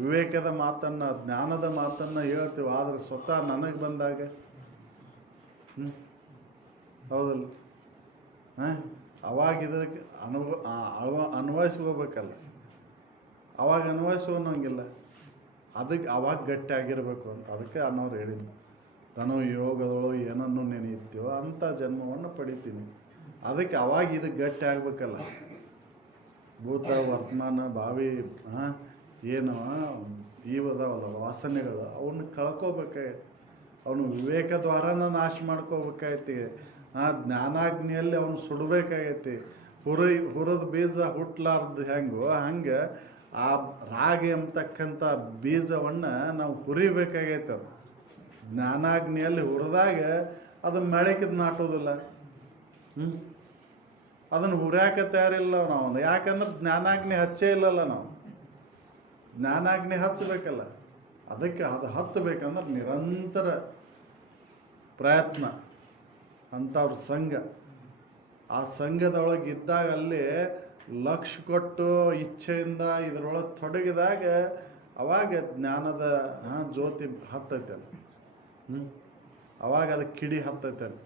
ವಿವೇಕದ ಮಾತನ್ನು, ಜ್ಞಾನದ ಮಾತನ್ನು ಹೇಳ್ತೇವೆ, ಆದರೆ ಸ್ವತಃ ನನಗೆ ಬಂದಾಗ ಹೌದಲ್ಲ, ಅವಾಗ ಇದಕ್ಕೆ ಅನ್ವಯಿಸ್ಕೋಬೇಕಲ್ಲ, ಅವಾಗ ಅನ್ವಯಿಸೋನಂಗಿಲ್ಲ. ಅದಕ್ಕೆ ಅವಾಗ ಗಟ್ಟಿ ಆಗಿರಬೇಕು ಅಂತ. ಅದಕ್ಕೆ ಅನ್ನೋರು ಹೇಳಿದ್ದು, ತನು ಯೋಗದಳು ಏನನ್ನು ನೆನೆಯುತ್ತೀವೋ ಅಂಥ ಜನ್ಮವನ್ನು ಪಡಿತೀನಿ. ಅದಕ್ಕೆ ಅವಾಗ ಇದು ಗಟ್ಟಿ ಆಗ್ಬೇಕಲ್ಲ. ಭೂತ ವರ್ತಮಾನ ಭಾವಿ ಏನು ಇವದಾವಲ್ಲ ವಾಸನೆಗಳು, ಅವನ್ನ ಕಳ್ಕೋಬೇಕಾಗೈತಿ. ಅವನು ವಿವೇಕ ದ್ವಾರನ ನಾಶ ಮಾಡ್ಕೋಬೇಕಾಗೈತಿ. ಜ್ಞಾನಾಗ್ನಿಯಲ್ಲಿ ಅವನು ಸುಡಬೇಕಾಗೈತಿ. ಹುರಿದ ಬೀಜ ಹುಟ್ಲಾರ್ದು ಹೆಂಗೋ ಹಂಗೆ ಆ ರಾಗಿ ಎಂಬತಕ್ಕಂಥ ಬೀಜವನ್ನು ನಾವು ಹುರಿಬೇಕಾಗೈತೆ. ಅದು ಜ್ಞಾನಾಗ್ನಿಯಲ್ಲಿ ಹುರಿದಾಗ ಅದು ಮೆಳಕಿದ್ ನಾಟೋದಿಲ್ಲ. ಅದನ್ನು ಹುರ್ಯಾಕ ತಯಾರಿಲ್ಲ ನಾವು. ಯಾಕಂದ್ರೆ ಜ್ಞಾನಾಗ್ನಿ ಹಚ್ಚೇ ಇಲ್ಲಲ್ಲ ನಾವು. ಜ್ಞಾನಾಗ್ನಿ ಹಚ್ಚಬೇಕಲ್ಲ. ಅದಕ್ಕೆ ಅದು ಹತ್ತಬೇಕಂದ್ರೆ ನಿರಂತರ ಪ್ರಯತ್ನ ಅಂಥವ್ರ ಸಂಘ. ಆ ಸಂಘದೊಳಗೆ ಇದ್ದಾಗ ಅಲ್ಲಿ ಲಕ್ಷ್ಯ ಕೊಟ್ಟು ಇಚ್ಛೆಯಿಂದ ಇದರೊಳಗೆ ತೊಡಗಿದಾಗ ಅವಾಗ ಜ್ಞಾನದ ಜ್ಯೋತಿ ಹತ್ತೈತಲ್ಲ. ಅವಾಗ ಅದು ಕಿಡಿ ಹತ್ತೈತಲ್ಲ.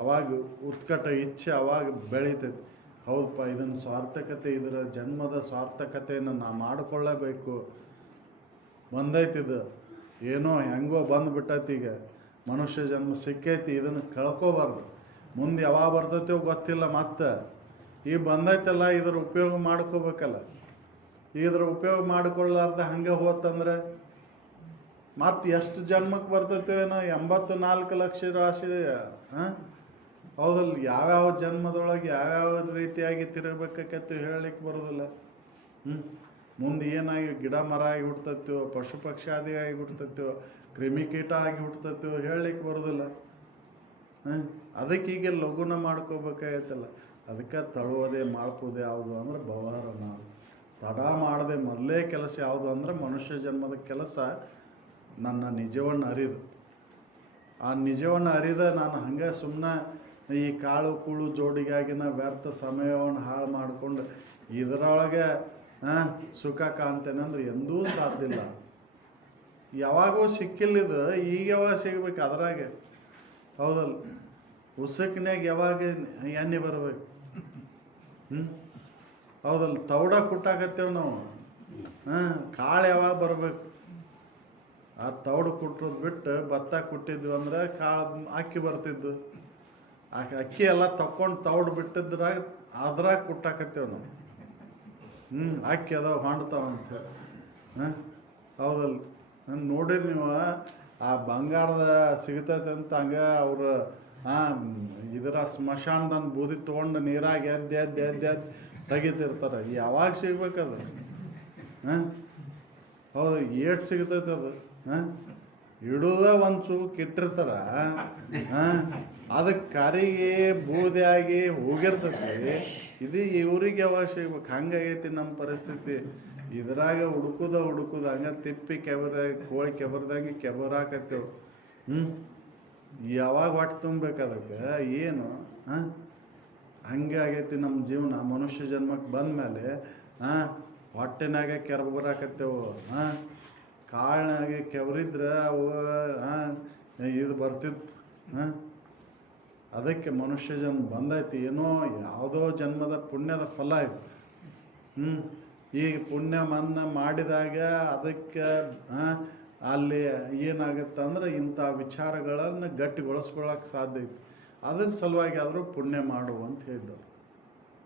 ಅವಾಗ ಉತ್ಕಟ ಇಚ್ಛೆ ಅವಾಗ ಬೆಳೀತೈತಿ. ಹೌದಪ್ಪ, ಇದನ್ನು ಸ್ವಾರ್ಥಕತೆ, ಇದರ ಜನ್ಮದ ಸ್ವಾರ್ಥಕತೆಯನ್ನು ನಾ ಮಾಡಿಕೊಳ್ಳಬೇಕು. ಬಂದೈತಿದು ಏನೋ ಹೆಂಗೋ ಬಂದುಬಿಟ್ಟೈತಿ. ಈಗ ಮನುಷ್ಯ ಜನ್ಮ ಸಿಕ್ಕೈತಿ, ಇದನ್ನು ಕಳ್ಕೋಬಾರ್ದು. ಮುಂದೆ ಯಾವಾಗ ಬರ್ತೈತೋ ಗೊತ್ತಿಲ್ಲ. ಮತ್ತೆ ಈಗ ಬಂದೈತಲ್ಲ, ಇದರ ಉಪಯೋಗ ಮಾಡ್ಕೋಬೇಕಲ್ಲ. ಇದ್ರ ಉಪಯೋಗ ಮಾಡಿಕೊಳ್ಳಾರ್ದ ಹಂಗೆ ಹೋತಂದ್ರೆ ಮತ್ತೆ ಎಷ್ಟು ಜನ್ಮಕ್ಕೆ ಬರ್ತೈತೋ ಏನೋ. 84 ಲಕ್ಷ ರಾಶಿ ಹೌದಲ್ಲ. ಯಾವ್ಯಾವ ಜನ್ಮದೊಳಗೆ ಯಾವ್ಯಾವ ರೀತಿಯಾಗಿ ತಿರುಗಬೇಕಾಕತ್ತು ಹೇಳಲಿಕ್ಕೆ ಬರೋದಿಲ್ಲ. ಮುಂದೆ ಏನಾಗಿ ಗಿಡ ಮರ ಆಗಿ ಹುಡ್ತೈತೋ, ಪಶು ಪಕ್ಷಿ ಆದಿ ಆಗಿ ಹುಡ್ತೈತೋ, ಕ್ರಿಮಿಕೀಟ ಆಗಿ ಹುಡ್ತೈತೋ ಹೇಳಲಿಕ್ಕೆ ಬರೋದಿಲ್ಲ. ಅದಕ್ಕೆ ಈಗ ಲಘುನ ಮಾಡ್ಕೋಬೇಕಾಗೈತಲ್ಲ. ಅದಕ್ಕೆ ತಳುವುದೇ ಮಾಡ್ಕೋದೆ ಯಾವುದು ಅಂದ್ರೆ ಭವಹರಣ. ತಡ ಮಾಡದೆ ಮೊದಲೇ ಕೆಲಸ ಯಾವುದು ಅಂದ್ರೆ ಮನುಷ್ಯ ಜನ್ಮದ ಕೆಲಸ ನನ್ನ ನಿಜವನ್ನು ಅರಿದು. ಆ ನಿಜವನ್ನು ಅರಿದ ನಾನು ಹಂಗೆ ಸುಮ್ಮನೆ ಈ ಕಾಳು ಕೂಳು ಜೋಡಿಗಾಗಿನ ವ್ಯರ್ಥ ಸಮಯವನ್ನು ಹಾಳು ಮಾಡಿಕೊಂಡು ಇದರೊಳಗೆ ಸುಖ ಕಾಣ್ತೇನೆ ಅಂದ್ರೆ ಎಂದೂ ಸಾಧ್ಯ ಇಲ್ಲ. ಯಾವಾಗೋ ಸಿಕ್ಕಿಲ್ಲಿದು ಈಗ ಯಾವಾಗ ಸಿಗ್ಬೇಕು ಅದ್ರಾಗೆ. ಹೌದಲ್ಲ. ಉಸುಕಿನಾಗ ಯಾವಾಗ ಎಣ್ಣೆ ಬರ್ಬೇಕು. ಹೌದಲ್ಲ. ತೌಡ ಕುಟ್ಟಾಕತ್ತೇವೆ ನಾವು. ಕಾಳು ಯಾವಾಗ ಬರ್ಬೇಕು. ಆ ತೌಡು ಕುಟ್ಟೋದು ಬಿಟ್ಟು ಭತ್ತ ಕುಟ್ಟಿದ್ವಿ ಅಂದ್ರೆ ಕಾಳು ಅಕ್ಕಿ ಬರ್ತಿದ್ದು. ಅಕ್ಕಿ ಎಲ್ಲ ತಕೊಂಡು ತೌಡು ಬಿಟ್ಟಿದ್ರಾಗ ಅದ್ರಾಗ ಕುಟ್ಟಾಕತ್ತೇವೆ ನಾವು. ಅಕ್ಕಿ ಅದಾವ ಮಾಡ್ತಾವ ಅಂತೇಳಿ. ಹೌದಲ್ಲ. ನೋಡಿರಿ ನೀವು, ಆ ಬಂಗಾರದ ಸಿಗ್ತೈತೆ ಅಂತ ಹಂಗೆ ಅವರು ಇದರ ಸ್ಮಶಾನದನ್ನು ಬೂದಿ ತೊಗೊಂಡು ನೀರಾಗ ಎದ್ದು ತೆಗಿತಿರ್ತಾರೆ. ಯಾವಾಗ ಸಿಗ್ಬೇಕದು? ಹೌದು. ಏಟ್ ಸಿಗ್ತೈತೆ ಅದು. ಇಡುದ ಒಂದು ಚೂಕ್ ಇಟ್ಟಿರ್ತಾರ. ಅದಕ್ಕೆ ಕರಿಗೆ ಬೂದಿಯಾಗಿ ಹೋಗಿರ್ತೈತಿ. ಇದು ಇವ್ರಿಗೆ ಯಾವಾಗ ಸಿಗ್ಬೇಕು? ಹಂಗಾಗೈತಿ ನಮ್ಮ ಪರಿಸ್ಥಿತಿ. ಇದ್ರಾಗ ಹುಡುಕುದ ಹಂಗೆ ತಿಪ್ಪಿ ಕೆಬರ್ದಾಗ ಕೋಳಿ ಕೆಬರ್ದಂಗೆ ಕೆಬರಾಕತ್ತೇವು. ಯಾವಾಗ ಹೊಟ್ಟೆ ತುಂಬೇಕು ಅದಕ್ಕೆ? ಏನು ಹಂಗೆ ಆಗೈತಿ ನಮ್ಮ ಜೀವನ. ಮನುಷ್ಯ ಜನ್ಮಕ್ಕೆ ಬಂದಮೇಲೆ ಹೊಟ್ಟೆನಾಗೆ ಕೆಬರಾಕತ್ತೇವು. ಕಾಳಿನಾಗೆ ಕೆಬರಿದ್ರೆ ಅವು ಇದು ಬರ್ತಿತ್ತು. ಅದಕ್ಕೆ ಮನುಷ್ಯ ಜನ್ಮ ಬಂದೈತಿ. ಏನೋ ಯಾವುದೋ ಜನ್ಮದ ಪುಣ್ಯದ ಫಲ ಇದು. ಈಗ ಪುಣ್ಯ ಮನ್ನ ಮಾಡಿದಾಗ ಅದಕ್ಕೆ ಅಲ್ಲಿ ಏನಾಗುತ್ತೆ ಅಂದ್ರೆ ಇಂಥ ವಿಚಾರಗಳನ್ನು ಗಟ್ಟಿಗೊಳಿಸ್ಕೊಳ್ಳೋಕೆ ಸಾಧ್ಯ ಐತಿ. ಅದ್ರ ಸಲುವಾಗಿ ಆದರೂ ಪುಣ್ಯ ಮಾಡು ಅಂತ ಹೇಳಿದ್ರು.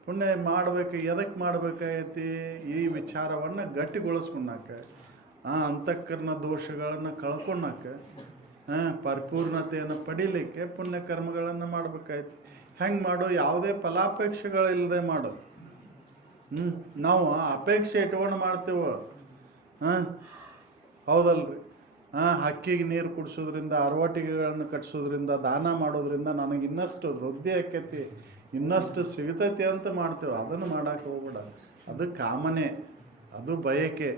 ಪುಣ್ಯ ಮಾಡಬೇಕು. ಎದಕ್ಕೆ ಮಾಡಬೇಕಾಗೈತಿ? ಈ ವಿಚಾರವನ್ನು ಗಟ್ಟಿಗೊಳಿಸ್ಕೊಳಕ್ಕೆ, ಅಂತಃಕರಣ ದೋಷಗಳನ್ನು ಕಳ್ಕೊಳಕ್ಕೆ, ಪರಿಪೂರ್ಣತೆಯನ್ನು ಪಡೀಲಿಕ್ಕೆ ಪುಣ್ಯ ಕರ್ಮಗಳನ್ನು ಮಾಡಬೇಕಾಯ್ತು. ಹೆಂಗೆ ಮಾಡು? ಯಾವುದೇ ಫಲಾಪೇಕ್ಷೆಗಳಿಲ್ಲದೆ ಮಾಡು. ನಾವು ಅಪೇಕ್ಷೆ ಇಟ್ಕೊಂಡು ಮಾಡ್ತೇವೆ. ಹೌದಲ್ರಿ. ಹಕ್ಕಿಗೆ ನೀರು ಕುಡಿಸೋದ್ರಿಂದ, ಅರವಟ್ಟಿಗೆಗಳನ್ನು ಕಟ್ಸೋದ್ರಿಂದ, ದಾನ ಮಾಡೋದ್ರಿಂದ ನನಗೆ ಇನ್ನಷ್ಟು ವೃದ್ಧಿ ಆಕೈತಿ, ಇನ್ನಷ್ಟು ಸಿಗ್ತೈತಿ ಅಂತ ಮಾಡ್ತೇವೆ. ಅದನ್ನು ಮಾಡೋಕೆ ಹೋಗ್ಬೇಡ. ಅದು ಕಾಮನೆ, ಅದು ಬಯಕೆ.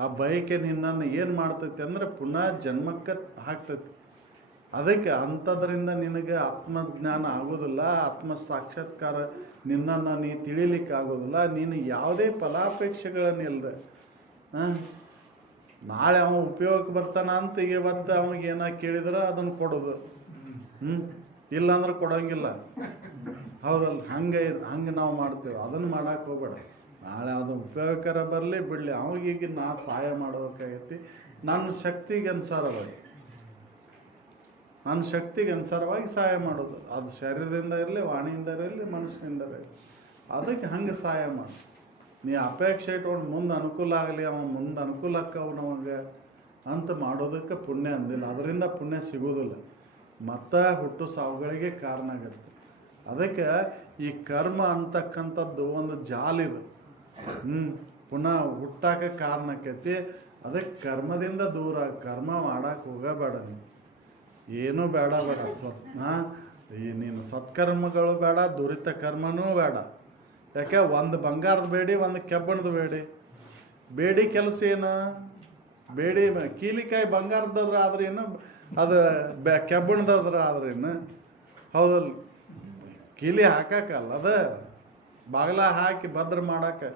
ಆ ಬಯಕೆ ನಿನ್ನನ್ನು ಏನು ಮಾಡ್ತೈತಿ ಅಂದ್ರೆ ಪುನಃ ಜನ್ಮಕ್ಕೆ ಹಾಕ್ತೈತಿ. ಅದಕ್ಕೆ ಅಂಥದ್ರಿಂದ ನಿನಗೆ ಆತ್ಮಜ್ಞಾನ ಆಗೋದಿಲ್ಲ, ಆತ್ಮ ಸಾಕ್ಷಾತ್ಕಾರ ನಿನ್ನನ್ನು ನೀ ತಿಳಿಲಿಕ್ಕೆ ಆಗೋದಿಲ್ಲ. ನೀನು ಯಾವುದೇ ಫಲಾಪೇಕ್ಷೆಗಳನ್ನಿಲ್ಲದೆ ನಾಳೆ ಅವ ಉಪಯೋಗಕ್ಕೆ ಬರ್ತಾನ ಅಂತ ಇವತ್ತು ಅವಾಗ ಏನ ಕೇಳಿದ್ರೆ ಅದನ್ನು ಕೊಡೋದು, ಇಲ್ಲಾಂದ್ರೆ ಕೊಡೋಂಗಿಲ್ಲ. ಹೌದಲ್ಲ? ಹಂಗೆ ನಾವು ಮಾಡ್ತೇವೆ. ಅದನ್ನು ಮಾಡಕ್ಕೆ ಹೋಗ್ಬೇಡ. ನಾಳೆ ಅದು ಉಪಯೋಗಕರ ಬರಲಿ ಬಿಡಲಿ, ಅವಾಗೀಗ ನಾ ಸಹಾಯ ಮಾಡಬೇಕಾಗೈತಿ ನನ್ನ ಶಕ್ತಿಗೆ ಅನುಸಾರವಾಗಿ, ನನ್ನ ಶಕ್ತಿಗೆ ಅನುಸಾರವಾಗಿ ಸಹಾಯ ಮಾಡೋದು. ಅದು ಶರೀರದಿಂದ ಇರಲಿ, ವಾಣಿಯಿಂದ ಇರಲಿ, ಮನುಷ್ಯನಿಂದ ಇರಲಿ, ಅದಕ್ಕೆ ಹಂಗೆ ಸಹಾಯ ಮಾಡಿ. ನೀ ಅಪೇಕ್ಷೆ ಇಟ್ಕೊಂಡು ಮುಂದೆ ಅನುಕೂಲ ಆಗಲಿ, ಅವನು ಮುಂದೆ ಅನುಕೂಲ ಆಕ್ಕವ ನಮಗೆ ಅಂತ ಮಾಡೋದಕ್ಕೆ ಪುಣ್ಯ ಅಂದಿಲ್ಲ. ಅದರಿಂದ ಪುಣ್ಯ ಸಿಗೋದಿಲ್ಲ, ಮತ್ತು ಹುಟ್ಟು ಸಾವುಗಳಿಗೆ ಕಾರಣ ಆಗುತ್ತೆ. ಅದಕ್ಕೆ ಈ ಕರ್ಮ ಅಂತಕ್ಕಂಥದ್ದು ಒಂದು ಜಾಲಿದು, ಪುನಃ ಹುಟ್ಟಾಕ ಕಾರಣ ಆಕೈತಿ. ಅದಕ್ಕೆ ಕರ್ಮದಿಂದ ದೂರ, ಕರ್ಮ ಮಾಡಕ್ಕೆ ಹೋಗಬೇಡ. ನೀವು ಏನೂ ಬೇಡ ನೀನು ಸತ್ಕರ್ಮಗಳು ಬೇಡ, ದುರಿತ ಕರ್ಮನೂ ಬೇಡ. ಯಾಕೆ? ಒಂದು ಬಂಗಾರದ ಬೇಡಿ, ಒಂದು ಕೆಬ್ಬಣದ ಬೇಡಿ ಕೆಲಸ ಏನು? ಬೇಡಿ ಕೀಲಿಕಾಯಿ ಬಂಗಾರದಾದ್ರೆ ಆದ್ರೇನು, ಅದು ಕೆಬ್ಬಣದಾದ್ರೆ ಆದ್ರೇನು? ಹೌದಲ್ಲ? ಕೀಲಿ ಹಾಕಕ್ಕಲ್ಲ, ಅದು ಬಾಗಿಲ ಹಾಕಿ ಭದ್ರ ಮಾಡಕ್ಕೆ.